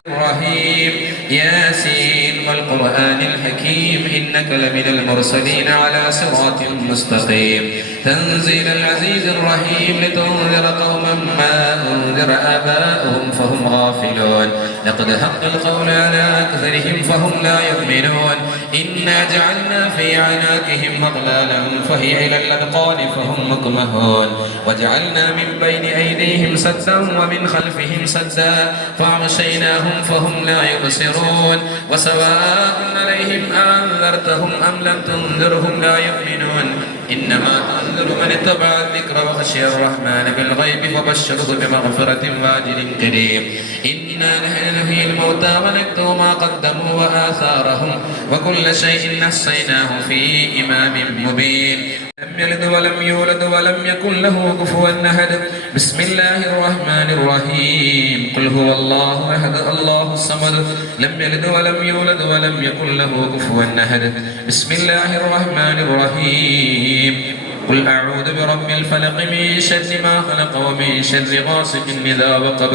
الرحيم ياسين والقرآن الحكيم إنك لمن المرسلين على صراط مستقيم تنزيل العزيز الرحيم لتنذر قوما ما أنذر آباؤهم فهم غافلون لقد حق القول على أكثرهم فهم لا يؤمنون إنا جعلنا في أعناقهم أغلالا فهي إلى الأذقان فهم مقمحون وجعلنا من بين أيديهم سدا ومن خلفهم سدا فأغشيناهم فهم لا يبصرون وسواء عليهم أنذرتهم أم لم تنذرهم لا يؤمنون إنما تنذر من اتبع الذكر وخشي الرحمن بالغيب فبشره بمغفرة وأجر كريم إنا نحن نحيي الموتى ونكتب ما قدموا وآثارهم وكل شيء أحصيناه في إمام مبين لم يلد ولم يولد ولم يكن له كفوا أحد بسم الله الرحمن الرحيم قل هو الله أحد الله الصمد لم يلد ولم يولد ولم يكن له كفوا أحد بسم الله الرحمن الرحيم قل أعوذ برب الفلق من شر ما خلق ومن شر غاسق إذا وقب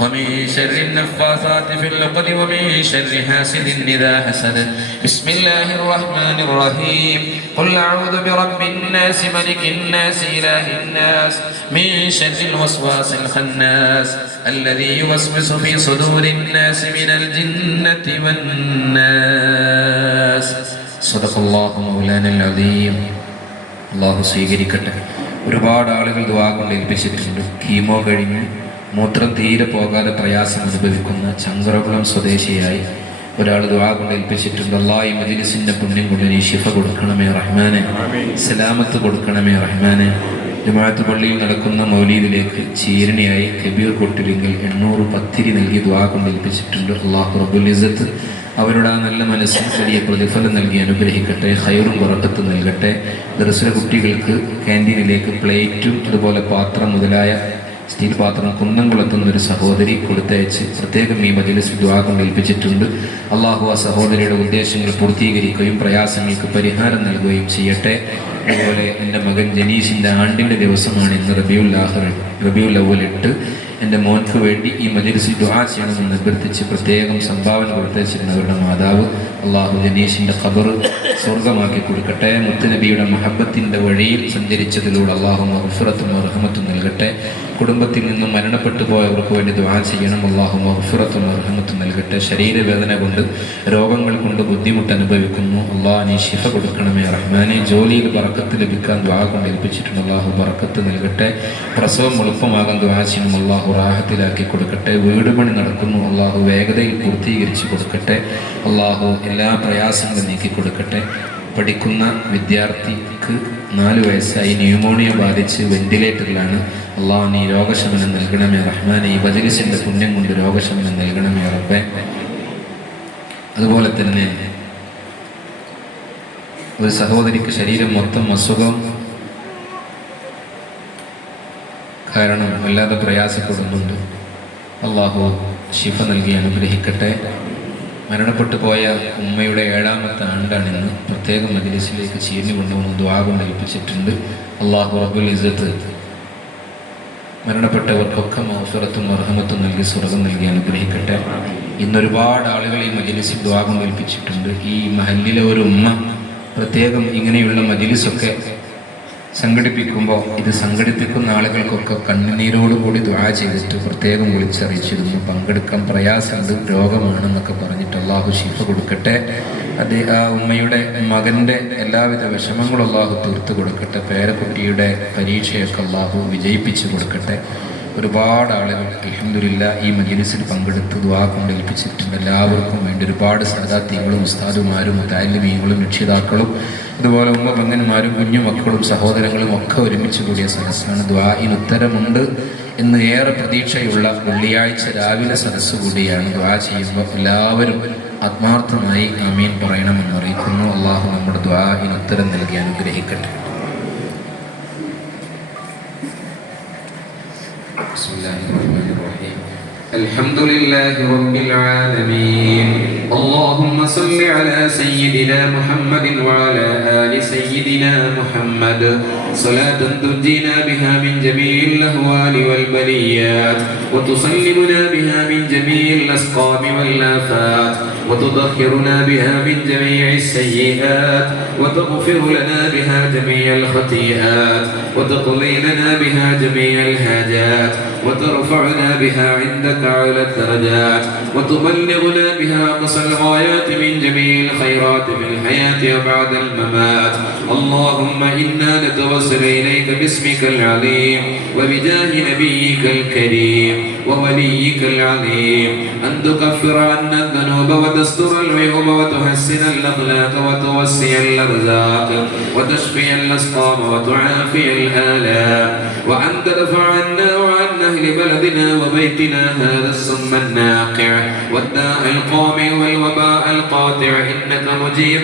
ومن شر النفاثات في العقد ومن شر حاسد إذا حسد بسم الله الرحمن الرحيم قل أعوذ برب الناس ملك الناس إله الناس من شر الوسواس الخناس الذي يوسوس في صدور الناس من الجنة والناس صدق الله مولانا العظيم. അള്ളാഹു സ്വീകരിക്കട്ടെ. ഒരുപാട് ആളുകൾ ദുആ കൊണ്ട് ഏൽപ്പിച്ചിട്ടുണ്ട്. കീമോ കഴിഞ്ഞ് മൂത്രം തീരെ പോകാതെ പ്രയാസം അനുഭവിക്കുന്ന ചങ്കരകുളം സ്വദേശിയായി ഒരാൾ ദുആ കൊണ്ട് ഏൽപ്പിച്ചിട്ടുണ്ട്. അല്ലാഹ് ഈ മജ്ലിസിന്റെ പുണ്യം കൊണ്ട് നീ ശിഫ കൊടുക്കണമേ റഹ്മാനെ, സലാമത്ത് കൊടുക്കണമേ റഹ്മാനെ. ജമാഅത്ത് പള്ളിയിൽ നടക്കുന്ന മൗലീദിലേക്ക് ചീരണിയായി കബീർ കൊട്ടിലിങ്കിൽ 800 പത്തിരി നൽകി ദുആ കൊണ്ട് ഏൽപ്പിച്ചിട്ടുണ്ട്. അല്ലാഹു റബ്ബുൽ ഇസ്സത്ത് അവരുടെ ആ നല്ല മനസ്സിന് വലിയ പ്രതിഫലം നൽകി അനുഗ്രഹിക്കട്ടെ, ഖൈറും ബറക്കത്തും നൽകട്ടെ. ദർസിലെ കുട്ടികൾക്ക് ക്യാൻറ്റീനിലേക്ക് പ്ലേറ്റും അതുപോലെ പാത്രം മുതലായ സ്റ്റീൽ പാത്രം കുന്നംകുളത്തുന്ന ഒരു സഹോദരി കൊടുത്തയച്ച് പ്രത്യേകം ഈ മജ്ലിസിൽ ദുആ കൊണ്ട് ഏൽപ്പിച്ചിട്ടുണ്ട്. അള്ളാഹു ആ സഹോദരിയുടെ ഉദ്ദേശങ്ങൾ പൂർത്തീകരിക്കുകയും പ്രയാസങ്ങൾക്ക് പരിഹാരം നൽകുകയും ചെയ്യട്ടെ. അതുപോലെ എൻ്റെ മകൻ ജനീഷിൻ്റെ ആണ്ടിൻ്റെ ദിവസമാണ് ഇന്ന് റബീഉൽ അവ്വൽ 8. എൻ്റെ മോൻക്ക് വേണ്ടി ഈ മജ്ലിസിൽ ദുആ ചെയ്യണമെന്ന് അഭ്യർത്ഥിച്ച് പ്രത്യേകം സംഭാവന കൊടുത്തയച്ചിരുന്ന അവരുടെ മാതാവ് അള്ളാഹു ജനീഷിൻ്റെ ഖബർ സ്വർഗമാക്കി കൊടുക്കട്ടെ. മുത്തുനബിയുടെ മഹബത്തിൻ്റെ വഴിയിൽ സഞ്ചരിച്ചതിലൂടെ അള്ളാഹു മഗ്ഫിറത്തും റഹ്മത്തും നൽകട്ടെ. കുടുംബത്തിൽ നിന്നും മരണപ്പെട്ടു പോയവർക്ക് വേണ്ടി ദുആ ചെയ്യണം. അള്ളാഹു മഗ്ഫിറത്തും റഹ്മത്തും നൽകട്ടെ. ശരീരവേദന കൊണ്ട് രോഗങ്ങൾ കൊണ്ട് ബുദ്ധിമുട്ട് അനുഭവിക്കുന്നു. അള്ളാഹു നീ ശിഫ കൊടുക്കണമേ റഹ്മാനെ. ജോലിയിൽ ബറക്കത്ത് ലഭിക്കാൻ ദുആ കൊണ്ട് ഏൽപ്പിച്ചിട്ടുണ്ട്. അള്ളാഹു ബറക്കത്ത് നൽകട്ടെ. പ്രസവം എളുപ്പമാകാൻ ദുആ ചെയ്യണം. അള്ളാഹു റാഹത്തിലാക്കി കൊടുക്കട്ടെ. വീട് പണി നടക്കുന്നു. അള്ളാഹു വേഗതയിൽ പൂർത്തീകരിച്ച് കൊടുക്കട്ടെ. അള്ളാഹു എല്ലാ പ്രയാസങ്ങളും നീക്കി കൊടുക്കട്ടെ. പഠിക്കുന്ന വിദ്യാർത്ഥിക്ക് 4 വയസ്സായി ന്യൂമോണിയ ബാധിച്ച് വെന്റിലേറ്ററിലാണ്. അള്ളാഹു നീ രോഗശമനം നൽകണമേ റഹ്മാനെ. ഈ മജ്ലിസിൻ്റെ പുണ്യം കൊണ്ട് രോഗശമനം നൽകണമേ റബ്ബേ. അതുപോലെ തന്നെ ഒരു സഹോദരിക്ക് ശരീരം മൊത്തം അസുഖം കാരണം വല്ലാതെ പ്രയാസപ്പെടുന്നുണ്ട്. അള്ളാഹു ശിഫ നൽകി അനുഗ്രഹിക്കട്ടെ. മരണപ്പെട്ടു പോയ ഉമ്മയുടെ 7ാമത്തെ ആണ്ടാണിന്ന്. പ്രത്യേകം മജ്ലിസിലേക്ക് ചീഞ്ഞു കൊണ്ടുവന്ന് ദുആ കൊണ്ട് ഏൽപ്പിച്ചിട്ടുണ്ട്. അള്ളാഹു റബ്ബുൽ ഇസ്സത്ത് മരണപ്പെട്ടവർക്കൊക്കെ മഗ്ഫിറത്തും റഹ്മത്തും നൽകി സ്വർഗ്ഗം നൽകി അനുഗ്രഹിക്കട്ടെ. ഇന്നൊരുപാട് ആളുകൾ ഈ മജ്ലിസിൽ ദുആ കൊണ്ട് ഏൽപ്പിച്ചിട്ടുണ്ട്. ഈ മഹല്ലിലെ ഒരു ഉമ്മ പ്രത്യേകം ഇങ്ങനെയുള്ള മജ്ലിസൊക്കെ സംഘടിപ്പിക്കുമ്പോൾ ഇത് സംഘടിപ്പിക്കുന്ന ആളുകൾക്കൊക്കെ കണ്ണുനീരോടുകൂടി ദുആ ചെയ്തിട്ട് പ്രത്യേകം വിളിച്ചറിയിച്ചിരുന്നു. പങ്കെടുക്കാൻ പ്രയാസമുണ്ട്, രോഗമാണെന്നൊക്കെ പറഞ്ഞിട്ട് അള്ളാഹു ശിഫ കൊടുക്കട്ടെ. ആ ഉമ്മയുടെ മകൻ്റെ എല്ലാവിധ വിഷമങ്ങളും അള്ളാഹു തീർത്ത് കൊടുക്കട്ടെ. പേരക്കുട്ടിയുടെ പരീക്ഷയൊക്കെ അള്ളാഹു വിജയിപ്പിച്ച് കൊടുക്കട്ടെ. ഒരുപാട് ആളുകൾ അൽഹംദുലില്ലാഹ് ഈ മജ്ലിസിൽ പങ്കെടുത്ത് ദുആ കൊണ്ട് ഏൽപ്പിച്ചിട്ടുണ്ട്. എല്ലാവർക്കും വേണ്ടി ഒരുപാട് സദാത്യങ്ങളും ഉസ്താദുമാരും മുതഅല്ലിമീങ്ങളും രക്ഷിതാക്കളും അതുപോലെ ഉമ്മ പെങ്ങന്മാരും കുഞ്ഞുമക്കളും സഹോദരങ്ങളും ഒക്കെ ഒരുമിച്ച് കൂടിയ സദസ്സാണ്. ദുആഇന് ഉത്തരമുണ്ട് എന്ന് ഏറെ പ്രതീക്ഷയുള്ള വെള്ളിയാഴ്ച രാവിലെ സദസ്സ് കൂടിയാണ്. ദുആ ചെയ്യുമ്പോൾ എല്ലാവരും ആത്മാർത്ഥമായി ആമീൻ പറയണമെന്ന് അറിയിക്കുന്നു. അള്ളാഹു നമ്മുടെ ദുആഇന് ഉത്തരം നൽകി അനുഗ്രഹിക്കട്ടെ. بسم الله الرحمن الرحيم الحمد لله رب العالمين اللهم صل على سيدنا محمد وعلى آل سيدنا محمد صلاة تنجينا بها من جميع الأهوال والبليات وتسلمنا بها من جميع الأسقام والآفات وتطهرنا بها من جميع السيئات وتغفر لنا بها جميع الخطيئات وتقضي لنا بها جميع الحاجات وترفعنا بها عندك على الدرجات وتبلغنا بها أقصى الغايات من جميع الخيرات في الحياة وبعد الممات. اللهم إنا نتوسل إليك باسمك العظيم وبجاه نبيك الكريم ووليك العظيم أن تكفر عنا الذنوب وتستر العيوب وتحسن الأخلاق وتوسع الأرزاق وتشفي الأسقام وتعافي الآلام وأن تدفع عنا وعن أهل بلدنا وبيتنا هذا الصم الناقع والداء القامع والوباء القاطع إنك مجيب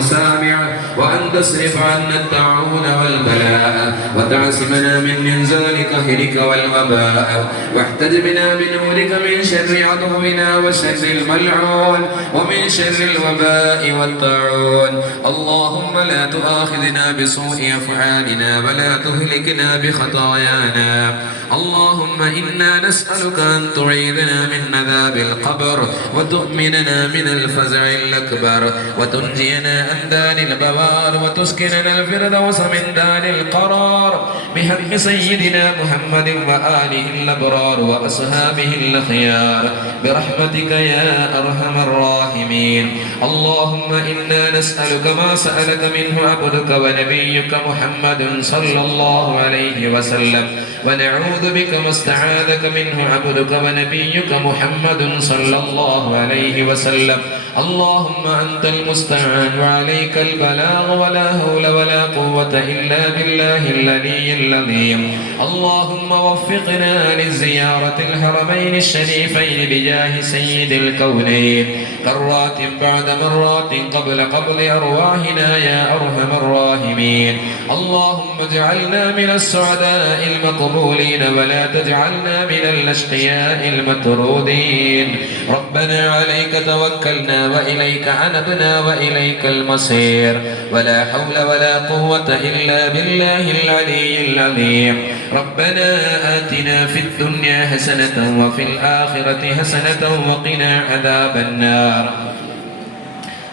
سامع وأن تصرف عنا الطاعون والبلاء وتعصمنا من إنزال قهرك والوباء واحتجبنا بنورك من شر عدونا وشر الملعون ومن شر الوباء والطاعون اللهم لا تؤاخذنا بسوء أفعالنا ولا تهلكنا بخطايانا اللهم إنا نسألك أن تعيذنا من عذاب القبر وتؤمننا من الفزع الأكبر وتنجينا عن دار البوار وتسكننا الفردوس من دار القرار بحق سيدنا محمد وآله الأبرار وأصحابه الأخيار برحمتك يا أرحم الراحمين اللهم إنا نسألك ما سألك منه عبدك ونبيك محمد صلى الله عليه وسلم ونعوذ بك ما استعاذك منه عبدك ونبيك محمد صلى الله عليه وسلم اللهم أنت المستعان وعليك البلاغ ولا حول ولا قوة إلا بالله العلي العظيم اللهم وفقنا لزيارة الحرمين الشريفين بجاه سيد الكونين مرات بعد مرات قبل قبض أرواحنا يا أرحم الراحمين اللهم اجعلنا من السعداء المقبولين ولا تجعلنا من الأشقياء المطرودين ربنا عليك توكلنا وإليك عنبنا وإليك المصير ولا حول ولا قوة إلا بالله العلي العظيم ربنا آتنا في الدنيا حسنة وفي الآخرة حسنة وقنا عذاب النار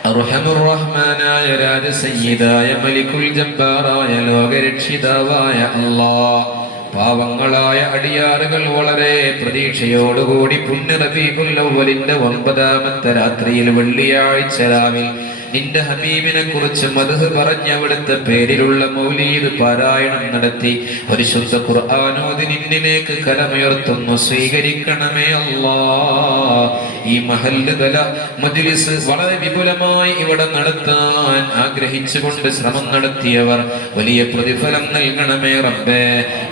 അർഹമുർറഹ്മാനായ രാജസയ്യിദായ മലിക്കുൽ ജബ്ബാറായ ലോകരക്ഷിതാവായ അല്ലാഹ് പാവങ്ങളായ അടിയാറുകൾ വളരെ പ്രതീക്ഷയോടുകൂടി പുണ്യ റബീഉൽ അവ്വലിന്റെ 9ാമത്തെ രാത്രിയിൽ വെള്ളിയാഴ്ച രാവിൽ നിന്റെ ഹബീബിനെ കുറിച്ച് മദ്ഹ് പറഞ്ഞ് അവിടുത്തെ പേരിലുള്ള മൗലീദ് പാരായണം നടത്തി പരിശുദ്ധ ഖുർആൻ ഓതി നിന്നിലേക്ക് കലമുയർത്തുന്നു സ്വീകരിക്കണമേ അല്ലാഹ് ഈ മഹല്ല് തല മജ്ലിസ് വളരെ വിപുലമായി ഇവിടെ നടത്താൻ ആഗ്രഹിച്ചുകൊണ്ട് ശ്രമം നടത്തിയവർ വലിയ പ്രതിഫലം നൽകണമേ റബ്ബേ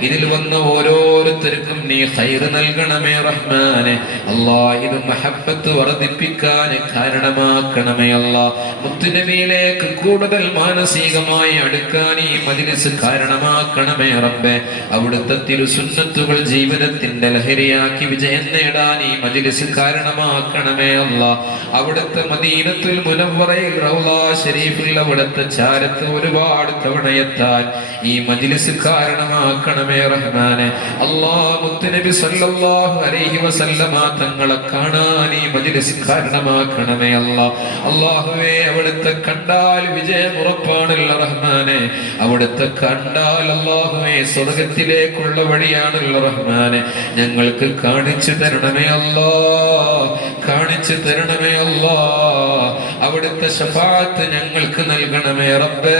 ഇതിൽ വന്ന ഓരോരുത്തർക്കും നീ ഖൈർ നൽകണമേ റഹ്മാനെ അല്ലാഹ് ഇത് മഹബ്ബത്ത് വർദ്ധിപ്പിക്കാൻ കാരണമാക്കണമേ അല്ലാഹ് മുത്തുനബിയിലേക്ക് കൂടുതൽ മാനസികമായി അടുക്കാൻ ഈ മജ്ലിസ് കാരണമാക്കണമേ റബ്ബേ അവിടുത്തെ തിരുസുന്നത്തുകൾ ജീവിതത്തിന്റെ ലഹരിയാക്കി വിജയം നേടാൻ ഈ മജ്ലിസ് കാരണമാക്കണമേ അല്ലാഹ് അവിടുത്തെ മദീനത്തുൽ മുനവ്വറയിൽ റൗള ശരീഫിൽ അവിടുത്തെ ചാരത്ത് ഒരുപാട് തവണയെത്താൻ ഈ മജ്ലിസ് കാരണമാക്കണമേ റഹ്മാനെ അല്ലാഹ് മുത്തുനബി സല്ലല്ലാഹു അലൈഹി വസല്ലമ തങ്ങളെ കാണാൻ ഈ മജ്ലിസ് കാരണമാക്കണമേ അല്ലാഹ് അല്ലാഹുവേ അവിടുത്തെ കണ്ടാൽ വിജയം ഉറപ്പാണല്ലോ റഹ്മാനെ അവിടുത്തെ കണ്ടാൽ അല്ലാഹുവേ സ്വർഗ്ഗത്തിലേക്കുള്ള വഴിയാണല്ലോ റഹ്മാനെ ഞങ്ങൾക്ക് കാണിച്ചു തരണമേ അല്ലാഹ് കാണിച്ചു തരണമേ അല്ലാഹ് അവിടുത്തെ ശഫാഅത്ത് ഞങ്ങൾക്ക് നൽകണമേ റബ്ബേ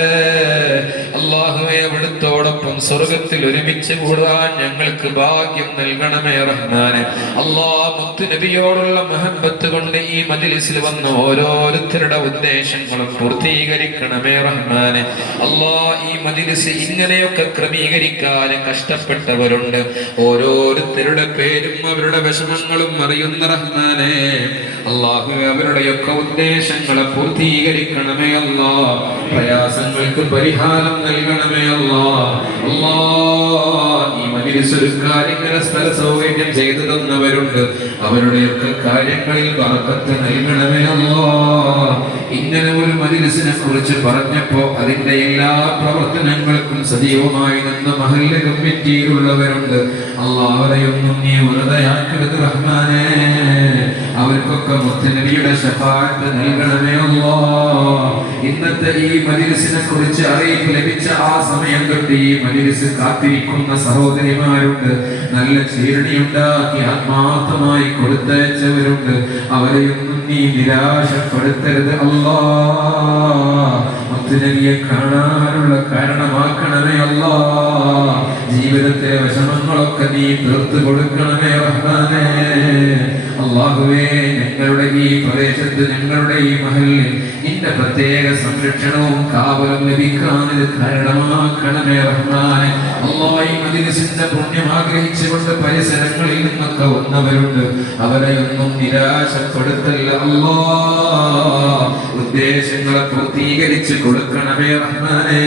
അല്ലാഹുവേ അവിടുത്തോടൊപ്പം സ്വർഗ്ഗത്തിൽ ഒരുമിച്ച് കൂടാൻ ഞങ്ങൾക്ക് ഭാഗ്യം നൽകണമേ റഹ്മാനെ അല്ലാഹ് മുത്തുനബിയോടുള്ള മഹബ്ബത്ത് കൊണ്ട് ഈ മജ്ലിസിൽ വന്ന ഓരോരുത്തരുടെ ഉദ്ദേശങ്ങളും പൂർത്തീകരിക്കണമേ റഹ്മാനെ അല്ലാഹ് ഈ മജ്ലിസ് ഇങ്ങനെയൊക്കെ ക്രമീകരിക്കാൻ കഷ്ടപ്പെട്ടവരുണ്ട് ഓരോരുത്തരുടെ പേരും അവരുടെ വിഷമങ്ങളും അറിയുന്ന റഹ്മാനെ അല്ലാഹു അവരുടെയൊക്കെ ഉദ്ദേശങ്ങളെ പൂർത്തീകരിക്കണമേ അല്ലാഹ് പ്രയാസങ്ങൾക്ക് പരിഹാരം നൽകണമേ അല്ലാഹ് അല്ലാഹ് ഈ മജ്ലിസ് ഒരു കാര്യങ്ങളെ സ്ഥല സൗകര്യം ചെയ്തു തന്നവരുണ്ട് അവരുടെയൊക്കെ കാര്യങ്ങളിൽ ബറക്കത്ത് നൽകണമേ അല്ലാഹ് ഇങ്ങനെ ഒരു മജ്ലിസിനെ കുറിച്ച് പറഞ്ഞപ്പോ അതിന്റെ എല്ലാ പ്രവർത്തനങ്ങൾക്കും സജീവമായി നിന്ന് മഹല്ല് കമ്മിറ്റിയിലുള്ളവരുണ്ട് അല്ലാഹ് അവരെയൊന്നും നീ വെറുതെയാക്കരുത് റഹ്മാനേ അവർക്കൊക്കെ മുത്തുനബിയുടെ ശഫാഅത്ത് നൽകണമേ അല്ലാഹ് ഇന്നത്തെ ഈ മജ്ലിസിനെ കുറിച്ച് അറിയിപ്പ് ലഭിച്ച ആ സമയം തൊട്ട് ഈ മജ്ലിസ് കാത്തിരിക്കുന്ന സഹോദരിമാരുണ്ട് നല്ല ചീരണിയുണ്ടാക്കി ആത്മാർത്ഥമായി കൊടുത്തയച്ചവരുണ്ട് അവരെയൊന്നും നീ നിരാശപ്പെടുത്തരുത് അല്ലാഹ് മുത്തുനബിയെ കാണാനുള്ള കാരണമാക്കണമേ അല്ലാഹ് ജീവിതത്തിലെ വിഷമങ്ങളൊക്കെ നീ തീർത്തു കൊടുക്കണമേ റഹ്മാനേ അല്ലാഹുവേ ഞങ്ങളുടെ ഈ പ്രദേശത്ത് ഞങ്ങളുടെ ഈ മഹല്ലിൽ നിന്റെ പ്രത്യേക സംരക്ഷണവും കാവലും ലഭിക്കാൻ ഇത് കാരണമാക്കണമേ റഹ്മാനേ അല്ലാഹ് ഈ മജ്ലിസിന്റെ പുണ്യം ആഗ്രഹിച്ചുകൊണ്ട് പരിസരങ്ങളിൽ നിന്നൊക്കെ വന്നവരുണ്ട് അവരെയൊന്നും നിരാശപ്പെടുത്തല്ല അല്ലാഹ് ഉദ്ദേശങ്ങളെ പൂർത്തീകരിച്ച് കൊടുക്കണമേ റഹ്മാനേ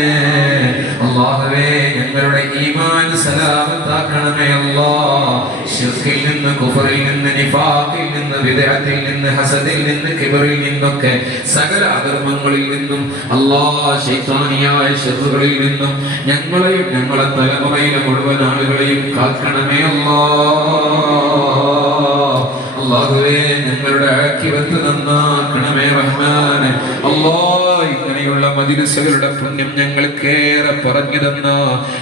അല്ലാഹുവേ ഞങ്ങളുടെ ഈമാൻ സലാമത്താക്കണമേ അല്ലാഹ്. ശിർക്കിൽ നിന്ന്, കുഫറിൽ നിന്ന്, നിഫാഖിൽ നിന്ന്, ബിദ്അത്തിൽ നിന്ന്, ഹസദിൽ നിന്ന്, കിബറിൽ നിന്നൊക്കെ സകല അധർമ്മങ്ങളിൽ നിന്നും അല്ലാഹ് ശൈത്താനിയായ ശർറുകളിൽ നിന്നും ഞങ്ങളെയും ഞങ്ങളെ തലമുറയിലെ മുഴുവൻ ആളുകളെയും കാക്കണമേ അല്ലാഹ്. അല്ലാഹുവേ ഞങ്ങളുടെ ആഖിറത്ത് നന്നാക്കണമേ റഹ്മാനെ. അല്ലാഹ് ഇങ്ങനെയുള്ള മജ്‌ലിസുകളുടെ പുണ്യം ഞങ്ങൾക്കേറെ പറഞ്ഞു തന്ന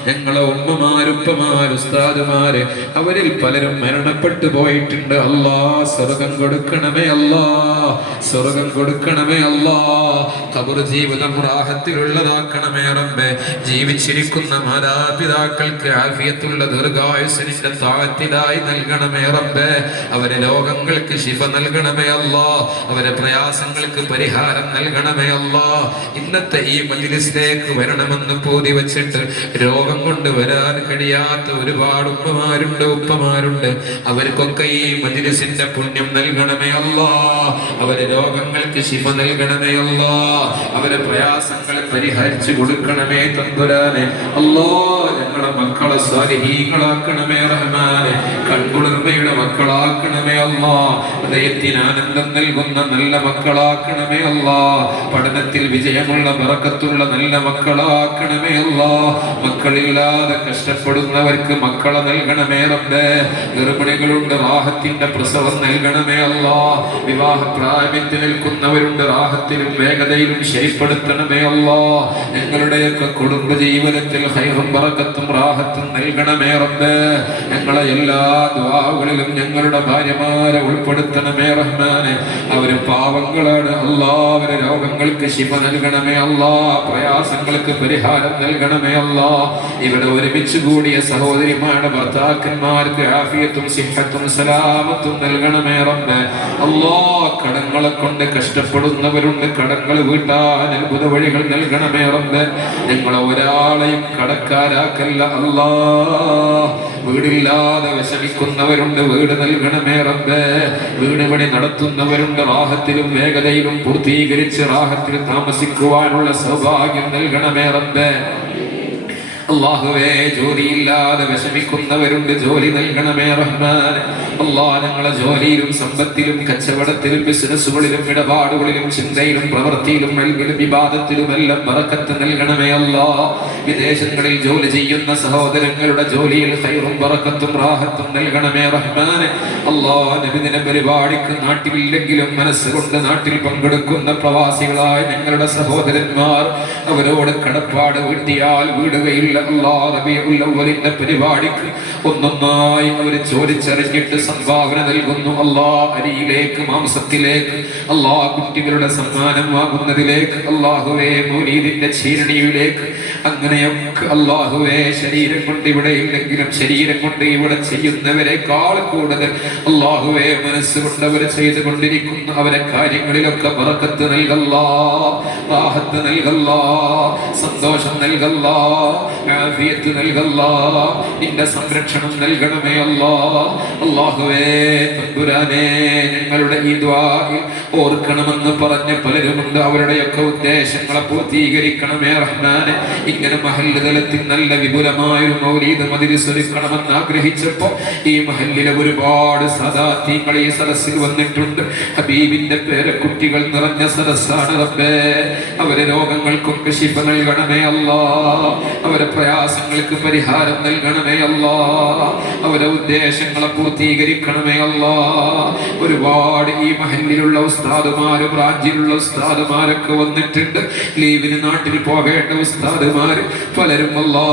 ഞങ്ങളെ ഉമ്മമാരുപ്പമാര് ഉസ്താദുമാര് അവരിൽ പലരും മരണപ്പെട്ടു പോയിട്ടുണ്ട്. അല്ലാഹ് സ്വർഗം കൊടുക്കണമേ അല്ലാഹ്, സ്വർഗം കൊടുക്കണമേ അല്ലാഹ്. ഖബർ ജീവിതം റാഹത്തിലുള്ളതാക്കണമേ റബ്ബേ. ജീവിച്ചിരിക്കുന്ന മാതാപിതാക്കൾക്ക് ആഫിയത്തുള്ള ദീർഘായുസ്സിന്റെ താഴത്തിലായി നൽകണമേ റബ്ബേ. അവരെ രോഗങ്ങൾക്ക് ശിഫ നൽകണമേ അല്ലാഹ്, അവരെ പ്രയാസങ്ങൾക്ക് പരിഹാരം നൽകണമേ അല്ലാഹ്. ഇന്നത്തെ ഈ മജ്‌ലിസിലേക്ക് വരണമെന്ന് പൂതി വെച്ചിട്ട് രോഗം കൊണ്ട് വരാൻ കഴിയാത്ത ഒരുപാട് ഉമ്മമാരുണ്ട്, ഉപ്പമാരുണ്ട്. അവർക്കൊക്കെ ഈ മജ്‌ലിസിന്റെ പുണ്യം നൽകണമേ അല്ലാഹ്. അവരെ രോഗങ്ങൾക്ക് ശിഫ നൽകണമേ അല്ലാഹ്. അവരെ പ്രയാസങ്ങൾ പരിഹരിച്ചു കൊടുക്കണമേ തമ്പുരാനെ. അല്ലാഹ് ഞങ്ങളുടെ മക്കളെ സ്വാലിഹീങ്ങളാക്കണമേ റഹ്മാനെ. കൺകുളിർമയുടെ മക്കളാക്കണമേ അല്ലാഹ്. ഹൃദയത്തിന് ആനന്ദം നൽകുന്ന നല്ല മക്കളാക്കണമേ അല്ലാഹ്. പഠനത്തിൽ വിജയമുള്ള ബറക്കത്തുള്ള നല്ല മക്കളാക്കണമേ അല്ലാഹ്. മക്കളില്ലാതെ കഷ്ടപ്പെടുന്നവർക്ക് മക്കളെ നൽകണമേ റബ്ബേ. ഗർഭിണികളുണ്ട്, റാഹത്തിന്റെ പ്രസവം നൽകണമേ അല്ലാഹ്. വിവാഹ പ്രായത്തിൽ നിൽക്കുന്നവരുണ്ട്, റാഹത്തിലും വേഗതയിലും ശരിപ്പെടുത്തണമേ അല്ലാഹ്. ഞങ്ങളുടെയൊക്കെ കുടുംബ ജീവിതത്തിൽ ഖൈറും ബറക്കത്തും റാഹത്തും നൽകണമേ റബ്ബേ. ഞങ്ങളെ എല്ലാ ദുആകളിലും ഞങ്ങളുടെ ഭാര്യമാരെ ഉൾപ്പെടുത്തണമേ റഹ്മാനെ. അവര് പാവങ്ങളാണ് അല്ലാഹ്. അവരെ രോഗങ്ങൾക്ക് ശിഫ നൽകണമേ അല്ലാഹ്. പ്രയാസങ്ങൾക്ക് പരിഹാരം നൽകണമേ അല്ലാഹ്. ഇവിടെ ഒരുമിച്ച് കൂടിയ സഹോദരിമാരുടെ ഭർത്താക്കന്മാർക്ക് ആഫിയത്തും സിഹത്തും സലാമത്തും നൽകണമേ റബ്ബേ. അല്ലാഹ് കടങ്ങളെ കൊണ്ട് കഷ്ടപ്പെടുന്നവരുണ്ട്, കടങ്ങൾ വീട്ടാൻ അത്ഭുത വഴികൾ നൽകണമേ റബ്ബേ. ഞങ്ങളെ ഒരാളെയും കടക്കാരാക്കല്ല അല്ലാഹ്. വീടില്ലാതെ വിഷമിക്കുന്നവരുണ്ട്, വീട് നൽകണമേ റബ്ബേ. വീട് പണി നടത്തുന്നവരുണ്ട്, റാഹത്തിലും വേഗതയിലും പൂർത്തീകരിച്ച് റാഹത്തിൽ താമസിക്കുവാനുള്ള സൗഭാഗ്യം നൽകണമേ റബ്ബേ. അല്ലാഹുവേ ജോലിയില്ലാതെ വിഷമിക്കുന്നവരുണ്ട്, ജോലി നൽകണമേ റഹ്മാൻ. അല്ലാഹ് ഞങ്ങളെ ജോലിയിലും സമ്പത്തിലും കച്ചവടത്തിലും ബിസിനസ്സുകളിലും ഇടപാടുകളിലും ചിന്തയിലും പ്രവൃത്തിയിലും നൽകിലും വിവാദത്തിലും എല്ലാം ബറക്കത്ത് നൽകണമേ അല്ലാഹ്. വിദേശങ്ങളിൽ ജോലി ചെയ്യുന്ന സഹോദരങ്ങളുടെ ജോലിയിൽ ഖൈറും ബറക്കത്തും റാഹത്തും നൽകണമേ റഹ്മാൻ. അല്ലാഹ് നബിദിന പരിപാടിക്ക് നാട്ടിലില്ലെങ്കിലും മനസ്സുകൊണ്ട് നാട്ടിൽ പങ്കെടുക്കുന്ന പ്രവാസികളായ ഞങ്ങളുടെ സഹോദരന്മാർ അവരോട് കടപ്പാട് വീട്ടിയാൽ വീടുകയില്ല അല്ലാഹ്. റബീഉൽ അവ്വലിന്റെ പരിപാടിക്ക് ഒന്നൊന്നായി അവർ ചോദിച്ചറിഞ്ഞിട്ട് സംഭാവന നൽകുന്നു അല്ലാഹ്. അരിയിലേക്ക്, മാംസത്തിലേക്ക്, അല്ലാഹ് കുട്ടികളുടെ സമ്മാനം വാങ്ങുന്നതിലേക്ക്, അല്ലാഹുവേ മൗലീദിന്റെ ചീരണിയിലേക്ക്, അങ്ങനെയൊക്കെ അല്ലാഹുവേ ശരീരം കൊണ്ട് ഇവിടെ ഇല്ലെങ്കിലും ശരീരം കൊണ്ട് ഇവിടെ ചെയ്യുന്നവരെക്കാൾ കൂടുതൽ അല്ലാഹുവേ മനസ്സുകൊണ്ട് അവർ ചെയ്തുകൊണ്ടിരിക്കുന്ന അവരെ കാര്യങ്ങളിലൊക്കെ ബറക്കത്ത് നൽകല്ലാ, റാഹത്ത് നൽകല്ലാ, സന്തോഷം നൽകല്ലാ, ആഫിയത്ത് നൽകല്ലാ, നിന്റെ സംരക്ഷണം നൽകണമേ അല്ലാ. അല്ലാഹുവേ തമ്പുരാനെ ഞങ്ങളുടെ ഈ ദുആയിൽ ഓർക്കണമെന്ന് പറഞ്ഞ പലരുമുണ്ട്. അവരുടെയൊക്കെ ഉദ്ദേശങ്ങളെ പൂർത്തീകരിക്കണമേ റഹ്മാനെ. ഇങ്ങനെ മഹല്ല് തലത്തിൽ നല്ല വിപുലമായൊരു മൗലീദ് മജ്‌ലിസ് ഒരുക്കണമെന്ന് ആഗ്രഹിച്ചപ്പോൾ ഈ മഹല്ലിലെ ഒരുപാട് സദാത്യങ്ങൾ ഈ സദസ്സിൽ വന്നിട്ടുണ്ട്. ഹബീബിന്റെ പേരക്കുട്ടികൾ നിറഞ്ഞ സദസ്സാണ് റബ്ബേ. അവരെ രോഗങ്ങൾക്കൊക്കെ ശിഫ നൽകണമേ അല്ലാ. അവരെ പ്രയാസങ്ങൾക്ക് പരിഹാരം നൽകണമേ അല്ലാ. അവരെ ഉദ്ദേശങ്ങളെ പൂർത്തീകരിക്കണമേ അല്ലാ. ഒരുപാട് ഈ മഹല്ലിലുള്ള ഉസ്താദുമാര്, ബ്രാഞ്ചിലുള്ള ഉസ്താദുമാരൊക്കെ വന്നിട്ടുണ്ട്. ലീവിന് നാട്ടിൽ പോകേണ്ട ഉസ്താദുമാര് പലരും അല്ലാ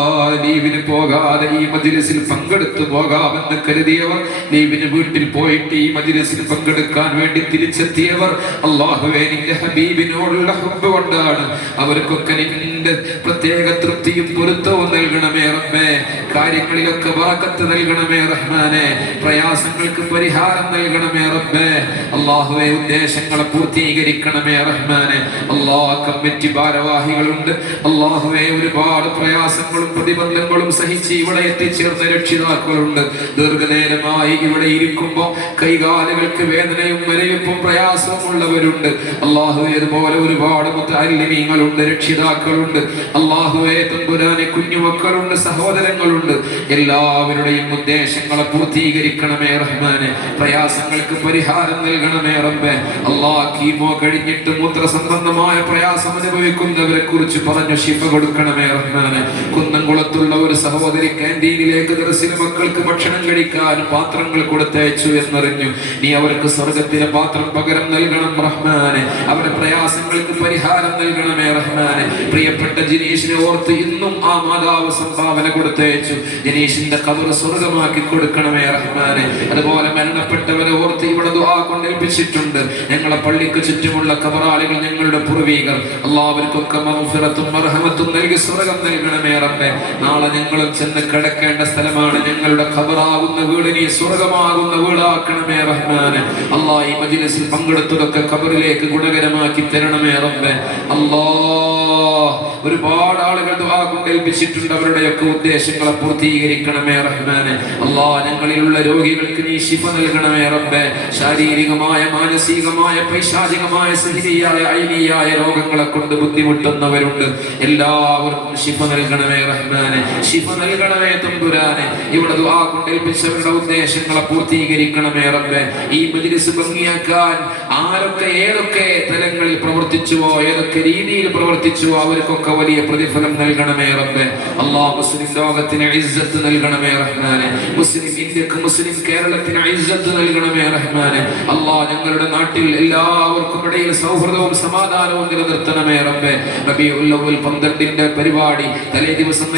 ലീവിന് പോകാതെ ഈ മജ്‌ലിസിൽ പങ്കെടുത്തു പോകാമെന്ന് കരുതിയവർ, ലീവിന് വീട്ടിൽ പോയിട്ട് ഈ മജ്‌ലിസിൽ പങ്കെടുക്കാൻ വേണ്ടി തിരിച്ചെത്തിയവർ, അല്ലാഹുവേ നിന്റെ ഹബീബിനോടുള്ള ഹുബ്ബ് കൊണ്ടാണ്. അവർക്കൊക്കെ നിന്റെ പ്രത്യേക തൃപ്തിയും പൊരുത്തവും നൽകണമേ റബ്ബേ. കാര്യങ്ങളിലൊക്കെ ബറക്കത്ത് നൽകണമേ റഹ്മാനെ. പ്രയാസങ്ങൾക്ക് പരിഹാരം നൽകണമേ റബ്ബേ. അല്ലാഹുവേ ഉദ്ദേശങ്ങളെ പൂർത്തീകരിക്കണമേ റഹ്മാനെ. അല്ലാഹ് കമ്മിറ്റി ഭാരവാഹികളുണ്ട്. അല്ലാഹുവേ ഒരുപാട് പ്രയാസങ്ങളും പ്രതിബന്ധങ്ങളും സഹിച്ച് ഇവിടെ എത്തിച്ചേർന്ന രക്ഷിതാക്കളുണ്ട്. ദീർഘനേരമായി ഇവിടെ ഇരിക്കുമ്പോൾ കൈകാലുകൾക്ക് വേദനയും വരയിപ്പും പ്രയാസവും ഉള്ളവരുണ്ട്. അല്ലാഹുവേ അതുപോലെ ഒരുപാട് മുതഅല്ലിമീങ്ങളുണ്ട്, രക്ഷിതാക്കളുണ്ട്. മക്കളുണ്ട്, അല്ലാഹുവേ തമ്പുരാനെ കുഞ്ഞുമക്കളുണ്ട്, സഹോദരങ്ങളുണ്ട്. എല്ലാവരുടെയും ഉദ്ദേശങ്ങളെ പൂർത്തീകരിക്കണമേ റഹ്മാനെ. പ്രയാസങ്ങൾക്ക് പരിഹാരം നൽകണമേ റബ്ബേ. അല്ലാഹ് കീമോ കഴിഞ്ഞിട്ട് മൂത്രസംബന്ധമായ പ്രയാസം അനുഭവിക്കുന്നവരെ കുറിച്ച് പറഞ്ഞു ശിഫ കൊടുക്കണമേ റഹ്മാനെ. കുന്നംകുളത്തുള്ള ഒരു സഹോദരി ക്യാൻറ്റീനിലേക്ക് ദർസിലെ മക്കൾക്ക് ഭക്ഷണം കഴിക്കാൻ പാത്രങ്ങൾ കൊടുത്തയച്ചു എന്നറിഞ്ഞു. നീ അവർക്ക് സ്വർഗത്തിലെ പാത്രം പകരം നൽകണം റഹ്മാനെ. അവരുടെ പ്രയാസങ്ങൾക്ക് പരിഹാരം നൽകണമേ റഹ്മാനെ. പ്രിയപ്പെട്ട ജനീഷിനെ ഓർത്ത് ഇന്നും ആ മാതാവ് സംഭാവന കൊടുത്തയച്ചു. ജനീഷിന്റെ ഖബർ സ്വർഗമാക്കി കൊടുക്കണമേ റഹ്മാനെ. അതുപോലെ മരണപ്പെട്ടവരെ ഓർത്ത് ഇവിടെ ദുആ കൊണ്ടേൽപ്പിച്ചിട്ടുണ്ട്. ഞങ്ങളെ പള്ളിക്ക് ചുറ്റുമുള്ള ഖബറാളികൾ, ഞങ്ങളുടെ പൂർവീകർ, എല്ലാവർക്കൊക്കെ മഗ്ഫിറത്തും മർഹമത്തും നൽകി സ്വർഗം നൽകണമേ റബ്ബേ. നാളെ ഞങ്ങളും ചെന്ന് കിടക്കേണ്ട സ്ഥലമാണ് ഞങ്ങളുടെ ഖബറാകുന്ന വീട് നീ സ്വർഗമാകുന്ന വീടാക്കണമേ റഹ്മാനെ. അല്ലാഹ് ഈ മജ്ലിസിൽ പങ്കെടുത്തതൊക്കെ ഖബറിലേക്ക് ഗുണകരമാക്കി തരണമേ റബ്ബേ. അല്ലാഹ് ഒരുപാട് ആളുകൾ ദുആ കൊണ്ടേൽപ്പിച്ചിട്ടുണ്ട്. അവരുടെയൊക്കെ ഉദ്ദേശങ്ങളെ പൂർത്തീകരിക്കണമേ റഹ്മാനെ. അല്ലാഹ് ഞങ്ങളിലുള്ള രോഗികൾക്ക് നീ ശിഫ നൽകണമേ റബ്ബേ. ശാരീരികമായ, മാനസികമായ, പൈശാചികമായ, സിഹ്രിയായ, ഐനിയായ രോഗങ്ങളെ കൊണ്ട് ബുദ്ധിമുട്ടുന്നവരുണ്ട്. എല്ലാവർക്കും ശിഫ നൽകണമേ റഹ്മാനെ. ശിഫ നൽകണമേ തമ്പുരാനെ. ഇവിടെ ദുആ കൊണ്ടേൽപ്പിച്ചവരുടെ ഉദ്ദേശങ്ങളെ പൂർത്തീകരിക്കണമേ റബ്ബേ. ഈ മജ്ലിസ് ഭംഗിയാക്കാൻ ആരൊക്കെ ഏതൊക്കെ തലങ്ങളിൽ പ്രവർത്തിച്ചുവോ, ഏതൊക്കെ രീതിയിൽ പ്രവർത്തിച്ചുവോ അവർക്കൊക്കെ വലിയ പ്രതിഫലം നൽകണമേ റബ്ബേ. അല്ലാഹ് മുസ്ലിം ലോകത്തിന് ഇസ്സത്ത് നൽകണമേ റഹ്മാനെ. മുസ്ലിം ഇന്ത്യക്ക്, മുസ്ലിം കേരളത്തിന് ഇസ്സത്ത് നൽകണമേ റഹ്മാനെ. അല്ലാഹ് ഞങ്ങളുടെ നാട്ടിൽ എല്ലാവർക്കും ഇടയിൽ സൗഹൃദവും സമാധാനവും നിലനിർത്തണമേ റബ്ബേ. റബീഉൽ അവ്വൽ 12ന്റെ പരിപാടി, തലേ ദിവസം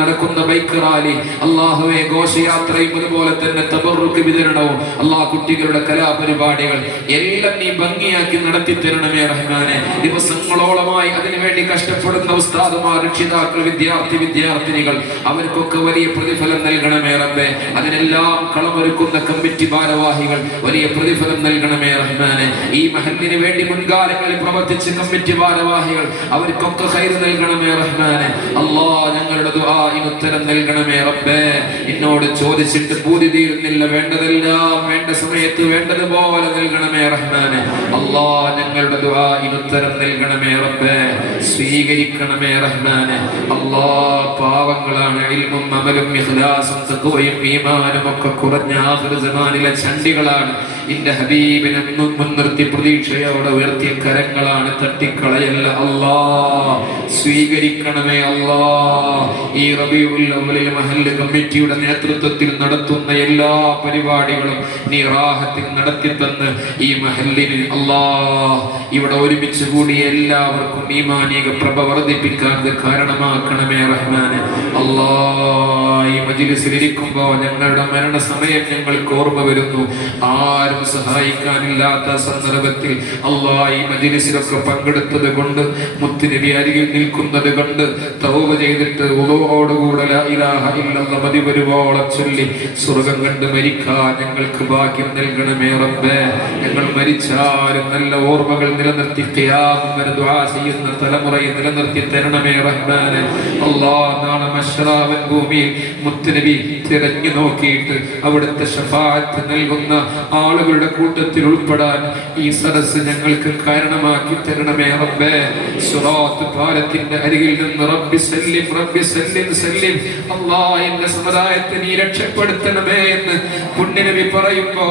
നടക്കുന്ന ബൈക്ക് റാലി, അല്ലാഹുവേ ഘോഷയാത്രയും അതുപോലെ തന്നെ തബറുക്ക് വിതരണവും, അല്ലാഹ് കുട്ടികളുടെ കലാപരിപാടികൾ എല്ലാം നീ ഭംഗിയാക്കി നടത്തി തരണമേ റഹ്മാനെ. ദിവസങ്ങളോളമായി അതിനുവേണ്ടി കഷ്ടപ്പെടുന്ന ഉസ്താദുമാർ, രക്ഷിതാക്കൾ, വിദ്യാർത്ഥിനികൾ അവർക്കൊക്കെ വലിയ പ്രതിഫലം നൽകണമേ റബ്ബേ. അതിനെല്ലാം കളമൊരുക്കുന്ന കമ്മിറ്റി ഭാരവാഹികൾ വലിയ പ്രതിഫലം നൽകണമേ റഹ്മാനെ. ഈ മഹല്ലിന് വേണ്ടി മുൻകാലങ്ങളിൽ പ്രവർത്തിച്ച കമ്മിറ്റി ഭാരവാഹികൾ അവർക്കൊക്കെ ഖൈർ നൽകണമേ റഹ്മാനെ. അല്ലാഹ് ഞങ്ങളുടെ ദുആഇന് ഉത്തരം നൽകണമേ റബ്ബേ. എന്നോട് ചോദിച്ചിട്ട് പൂതി തീരുന്നില്ല, വേണ്ടതെല്ലാം വേണ്ട സമയത്ത് വേണ്ടതുപോലെ നൽകണമേ റഹ്മാനെ. അല്ലാഹ് ഞങ്ങളുടെ ദുആഇന് ഉത്തരം നൽകണമേ റബ്ബേ. സ്വീകരിക്കണമേ റഹ്മാനെ. അല്ലാഹ് പാവങ്ങളാണ്, ഇൽമും അമലും ഇഖ്ലാസും തഖ്വയും ഈമാനും ഒക്കെ കുറഞ്ഞ ആഖിർ സമാനിലെ ചണ്ടികളാണ്. നിന്റെ ഹബീബിനെ മുൻനിർത്തി പ്രതീക്ഷയോടെ ഉയർത്തിയ കരങ്ങളാണ്, തട്ടിക്കളയല്ല അല്ലാഹ്. സ്വീകരിക്കണമേ അല്ലാഹ്. ഈ റബീഉൽ അവ്വലിൽ മഹല്ല് കമ്മിറ്റിയുടെ നേതൃത്വത്തിൽ നടത്തുന്ന എല്ലാ പരിപാടികളും നീ റാഹത്തിൽ നടത്തിത്തന്ന് ഈ മഹല്ലിന് അല്ലാഹ് ഇവിടെ ഒരുമിച്ച് കൂടി എല്ലാവർക്കും ഈമാനിക പ്രഭ വർദ്ധിപ്പിക്കാൻ കാരണമാക്കണമേ റഹ്മാനെ. അല്ലാഹ് ഈ മജ്ലിസിലിരിക്കുമ്പോൾ ഞങ്ങളുടെ മരണസമയം ഞങ്ങൾക്ക് ഓർമ്മ വരുന്നു. ആരും സഹായിക്കാനില്ലാത്ത സന്ദർഭത്തിൽ അല്ലാഹ് ഈ മജ്ലിസിലൊക്കെ പങ്കെടുത്തത് കൊണ്ട്, മുത്തുനബി അരികിൽ നിൽക്കുന്നത് കൊണ്ട്, തൗബ ചെയ്തിട്ട് വുളൂഓടുകൂടെ ലാ ഇലാഹ ഇല്ലല്ലാഹ് മതി വരുവോളം ചൊല്ലി സ്വർഗം കണ്ട് മരിക്കാൻ ഞങ്ങൾക്ക് ഭാഗ്യം നൽകണമേ റബ്ബേ. ഞങ്ങൾ മരിച്ചാലും നല്ല ഓർമ്മകൾ നിലനിർത്തി ഖിയാമം വരെ ദുആ ചെയ്യുന്ന തലമുറയെ നിലനിർത്തി തരണമേ റഹ്മാനെ. അല്ലാഹ് നാളെ മശ്റാവൻ ഭൂമിയിൽ മുത്തുനബി തിരഞ്ഞു നോക്കിയിട്ട് അവിടുത്തെ ശഫാഅത്ത് നൽകുന്ന ആളുകളുടെ കൂട്ടത്തിൽ ഉൾപ്പെടാൻ ഈ സദസ്സ് ഞങ്ങൾക്ക് കാരണമാക്കി തരണമേ റബ്ബേ. സിറാത്ത് പാലത്തിന്റെ അരികിൽ നിന്ന് റബ്ബി സല്ലിം റബ്ബി സല്ലിം സല്ലിം, അല്ലാഹ് എന്റെ സമുദായത്തെ നീ രക്ഷപ്പെടുത്തണമേ എന്ന് പുണ്യനബി പറയുമ്പോ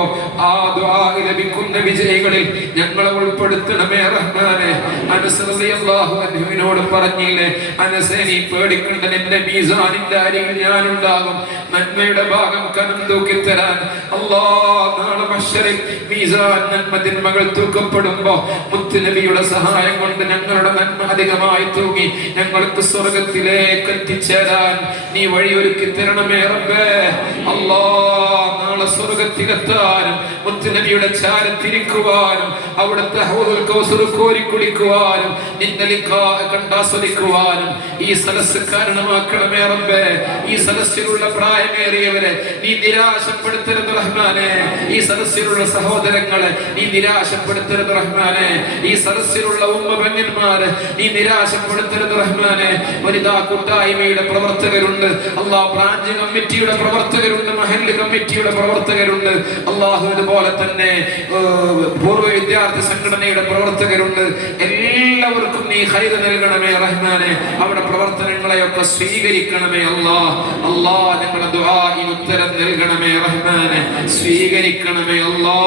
ആ ദുആ ലഭിക്കുന്ന വിജയികളിൽ ഞങ്ങളെ ഉൾപ്പെടുത്തണമേ റഹ്മാനെ. അനസ് റളിയല്ലാഹു അൻഹുവിനോട് പറഞ്ഞില്ലേ, അനസേ നീ പേടിക്കണ്ട, നിന്റെ മീസാനിന്റെ അരികിൽ ഞാനുണ്ടാകും, നന്മയുടെ ഭാഗം കനം തൂക്കി തരാൻ. അല്ലാഹ് നാളെ മഹ്ശറിൽ മീസാൻ നന്മ തിന്മകൾ തൂക്കപ്പെടുമ്പോ മുത്തുനബിയുടെ സഹായം കൊണ്ട് ഞങ്ങളുടെ നന്മ അധികമായി തൂങ്ങി ഞങ്ങൾക്ക് സ്വർഗത്തിലേക്ക് എത്തിച്ചേരാൻ നീ വഴിയൊരുക്കി തരണമേ റബ്ബേ. അല്ലാഹ് നാളെ സ്വർഗത്തിലെത്താനും മുത്തുനബിയുടെ ചാരത്തിരിക്കുവാനും അവിടുത്തെ ഹൗദുൽ കൗസർ കോരി കുടിക്കുവാനും നിന്റെ ലിഖാ കണ്ടാസ്വദിക്കുവാനും ഈ സദസ്സ് കാരണമാക്കണമേ റബ്ബേ. ഈ സദസ്സിലുള്ള പ്രായമേറിയവരെ നീ നിരാശപ്പെടുത്തരുത് റഹ്മാനെ. ഈ സദസ്സിലുള്ള സഹോദരങ്ങളെ നീ നിരാശപ്പെടുത്തരുത് റഹ്മാനെ. ഈ സദസ്സിലുള്ള ഉമ്മബന്യന്മാരെ നീ നിരാശപ്പെടുത്തരുത് റഹ്മാനെ. വനിതാ കൂട്ടായ്മയുടെ പ്രവർത്തകരുണ്ട്, അല്ലാഹ് ബ്രാഞ്ച് കമ്മിറ്റിയുടെ പ്രവർത്തകരുണ്ട്, മഹല്ല് കമ്മിറ്റിയുടെ പ്രവർത്തകരുണ്ട്. അല്ലാഹു ഇതുപോലെ തന്നെ പൂർവ്വ വിദ്യാർത്ഥി സംഘടനയുടെ പ്രവർത്തകരുണ്ട്. എല്ലാവർക്കും നീ ഖൈർ നൽകണമേ റഹ്മാനെ. അവിടെ പ്രവർത്തനങ്ങളെയൊക്കെ സ്വീകരിക്കണമേ അല്ലാ. അല്ലാ ഞങ്ങളുടെ ദുആഇന് ഉത്തരം നൽകണമേ റഹ്മാനെ. സ്വീകരിക്കണമേ അല്ലാ.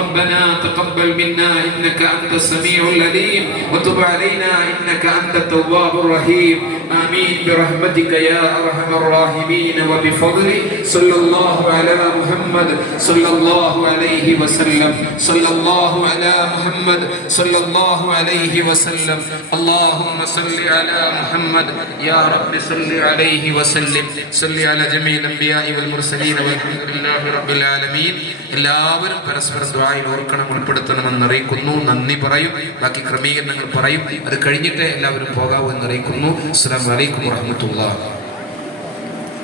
ربنا تقبل منا إنك أنت السميع العليم وتب علينا إنك أنت التواب الرحيم. آمين برحمتك يا أرحم الراحمين وبفضلك. صلى الله على محمد صلى الله عليه وسلم. صلى الله على محمد صلى الله عليه وسلم. اللهم صل على محمد يا رب صل عليه وسلم. صل على جميع الأنبياء والمرسلين والحمد لله رب العالمين. എല്ലാവരും പരസ്പരം ദുആയിൽ ഓർക്കണം, ഉൾപ്പെടുത്തണമെന്ന് അറിയിക്കുന്നു. നന്ദി പറയും, ബാക്കി ക്രമീകരണങ്ങൾ പറയും. അത് കഴിഞ്ഞിട്ട് എല്ലാവരും പോകാവൂ എന്ന് അറിയിക്കുന്നു. അസ്സലാമു അലൈക്കും വറഹ്മത്തുള്ളാഹി.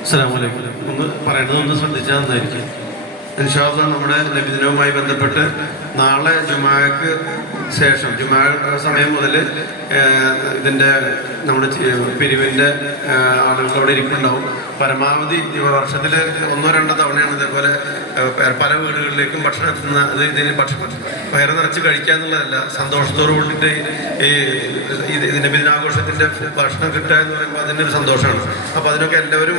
അസ്സലാമു അലൈക്കും. ഒന്ന് പറയുന്നത് ശ്രദ്ധിച്ചാൽ നന്നായിരിക്കും. ഇൻഷാ അല്ലാഹ് നമ്മുടെ നബിദിനവുമായി ബന്ധപ്പെട്ട് നാളെ ജുമാക്ക് ശേഷം ജുമാ സമയം മുതൽ ഇതിൻ്റെ നമ്മുടെ പിരിവിൻ്റെ ആളുകൾ അവിടെ ഇരിക്കുന്നുണ്ടാവും. പരമാവധി വർഷത്തിൽ 1-2 തവണയാണ് ഇതേപോലെ പല വീടുകളിലേക്കും ഭക്ഷണം എത്തുന്ന. അത് ഇതിന് ഭക്ഷണം വയറ് നിറച്ച് കഴിക്കുക എന്നുള്ളതല്ല, സന്തോഷത്തോടു കൂടിയിട്ട് ഈ നബിദിനാഘോഷത്തിൻ്റെ ഭക്ഷണം കിട്ടുക എന്ന് പറയുമ്പോൾ അതിനൊരു സന്തോഷമാണ്. അപ്പോൾ അതിനൊക്കെ എല്ലാവരും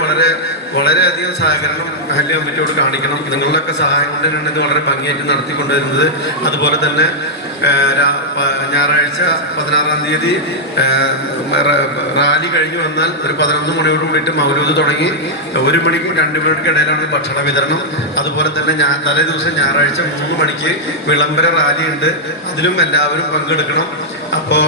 വളരെയധികം സഹകരണം മഹല്ല് കമ്മിറ്റിയോട് കാണിക്കണം. നിങ്ങളുടെയൊക്കെ സഹായം കൊണ്ട് തന്നെയാണ് ഇത് വളരെ ഭംഗിയായിട്ട് നടത്തിക്കൊണ്ടുവരുന്നത്. അതുപോലെ തന്നെ ഞായറാഴ്ച 16-ാം തീയതി റാലി കഴിഞ്ഞ് വന്നാൽ ഒരു 11 മണിയോട് കൂടിയിട്ട് മൗലൂദ് തുടങ്ങി 1 മണിക്കും 2 മണിക്കും ഇടയിലാണ് ഭക്ഷണ വിതരണം. അതുപോലെ തന്നെ തലേ ദിവസം ഞായറാഴ്ച 3 മണിക്ക് വിളംബര റാലി ഉണ്ട്. അതിലും എല്ലാവരും പങ്കെടുക്കണം. അപ്പോൾ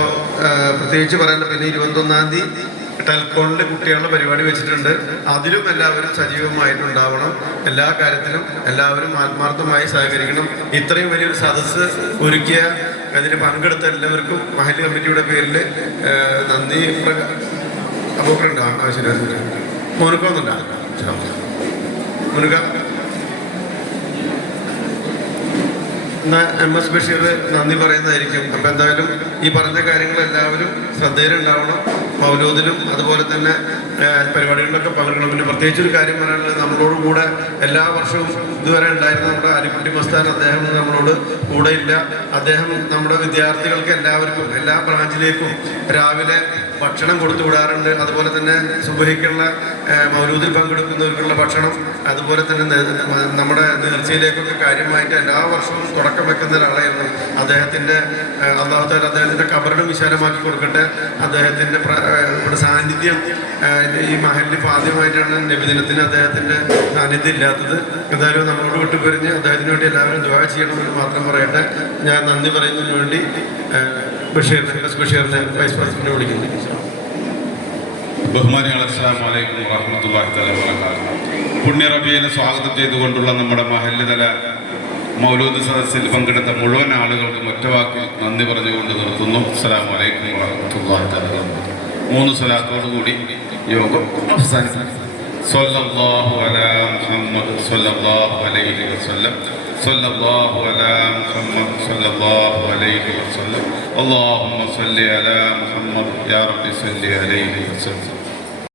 പ്രത്യേകിച്ച് പറയാനുള്ള പിന്നെ 21-ാം തീയതി ടെൽക്കോണിൽ കുട്ടികളുടെ പരിപാടി വെച്ചിട്ടുണ്ട്. അതിലും എല്ലാവരും സജീവമായിട്ടുണ്ടാവണം. എല്ലാ കാര്യത്തിലും എല്ലാവരും ആത്മാർത്ഥമായി സഹകരിക്കണം. ഇത്രയും വലിയൊരു സദസ്സ് ഒരുക്കിയ അതിന് പങ്കെടുത്ത എല്ലാവർക്കും മഹല്ല് കമ്മിറ്റിയുടെ പേരിൽ നന്ദി. അബൂബക്കറുണ്ടോ? ശരി, മോനുക്കൊന്നുണ്ടോ? മോനുക്ക എന്നാൽ MS ബഷീർ നന്ദി പറയുന്നതായിരിക്കും. അപ്പം എന്തായാലും ഈ പറഞ്ഞ കാര്യങ്ങൾ എല്ലാവരും ശ്രദ്ധയിലുണ്ടാവണം. മൗലൂദിലും അതുപോലെ തന്നെ പരിപാടികളിലൊക്കെ പങ്കെടുക്കണം. പിന്നെ പ്രത്യേകിച്ചൊരു കാര്യം പറയാനുള്ളത്, നമ്മളോട് കൂടെ എല്ലാ വർഷവും ഇതുവരെ ഉണ്ടായിരുന്ന നമ്മുടെ അരിക്കുട്ടി മസ്താൻ, അദ്ദേഹം നമ്മളോട് കൂടെ ഇല്ല. അദ്ദേഹം നമ്മുടെ വിദ്യാർത്ഥികൾക്ക് എല്ലാവർക്കും എല്ലാ ബ്രാഞ്ചിലേക്കും രാവിലെ ഭക്ഷണം കൊടുത്തു വിടാറുണ്ട്. അതുപോലെ തന്നെ സുബഹിക്കുള്ള മൗലൂദിൽ പങ്കെടുക്കുന്നവർക്കുള്ള ഭക്ഷണം, അതുപോലെ തന്നെ നമ്മുടെ നേർച്ചയിലേക്കൊക്കെ കാര്യമായിട്ട് എല്ലാ വർഷവും തുടക്കം വെക്കുന്ന ഒരാളായിരുന്നു. അദ്ദേഹത്തിൻ്റെ അല്ലാഹു തആല അദ്ദേഹത്തിൻ്റെ ഖബറിനെ വിശാലമാക്കി കൊടുക്കട്ടെ. അദ്ദേഹത്തിൻ്റെ ഇവിടെ സാന്നിധ്യം ഈ മഹല്ലിൽ ഇപ്പോൾ ആദ്യമായിട്ടാണ് നബിദിനത്തിന് അദ്ദേഹത്തിൻ്റെ സാന്നിധ്യം ഇല്ലാത്തത്. എന്തായാലും നമ്മളോട് വിട്ടുപിരിഞ്ഞ് അദ്ദേഹത്തിന് വേണ്ടി എല്ലാവരും ദുആ ചെയ്യണമെന്ന് മാത്രം പറയട്ടെ. ഞാൻ നന്ദി പറയുന്നതിന് വേണ്ടി ബഷീറിനെ വൈസ് പ്രസിഡന്റിനെ വിളിക്കുന്നു. ബഹുമാനികളെ അസ്സലാമു അലൈക്കും വറഹ്മത്തുള്ളാഹി തആല വബറകാതുഹു. പുണ്യ റബീഇനെ സ്വാഗതം ചെയ്തുകൊണ്ടുള്ള നമ്മുടെ മഹല്ല് തല മൗലൂദ് സദസ്സിൽ പങ്കെടുത്ത മുഴുവൻ ആളുകൾക്കും ഒറ്റവാക്കിൽ നന്ദി പറഞ്ഞുകൊണ്ട് നിർത്തുന്നു. അസ്സലാമു അലൈക്കും വറഹ്മത്തുള്ളാഹി തആല വബറകാതുഹു. 3 സ്വലാത്തോടുകൂടി യോഗം അവസാനിക്കും. സ്വല്ലല്ലാഹു അലാ മുഹമ്മദ് സ്വല്ലല്ലാഹു അലൈഹി വസല്ലം. സ്വല്ലല്ലാഹു അലാ മുഹമ്മദ് സ്വല്ലല്ലാഹു അലൈഹി വസല്ലം. അല്ലാഹുമ്മ സ്വല്ലി അലാ മുഹമ്മദ് യാ റബ്ബി സ്വല്ലി അലൈഹി വസല്ലം.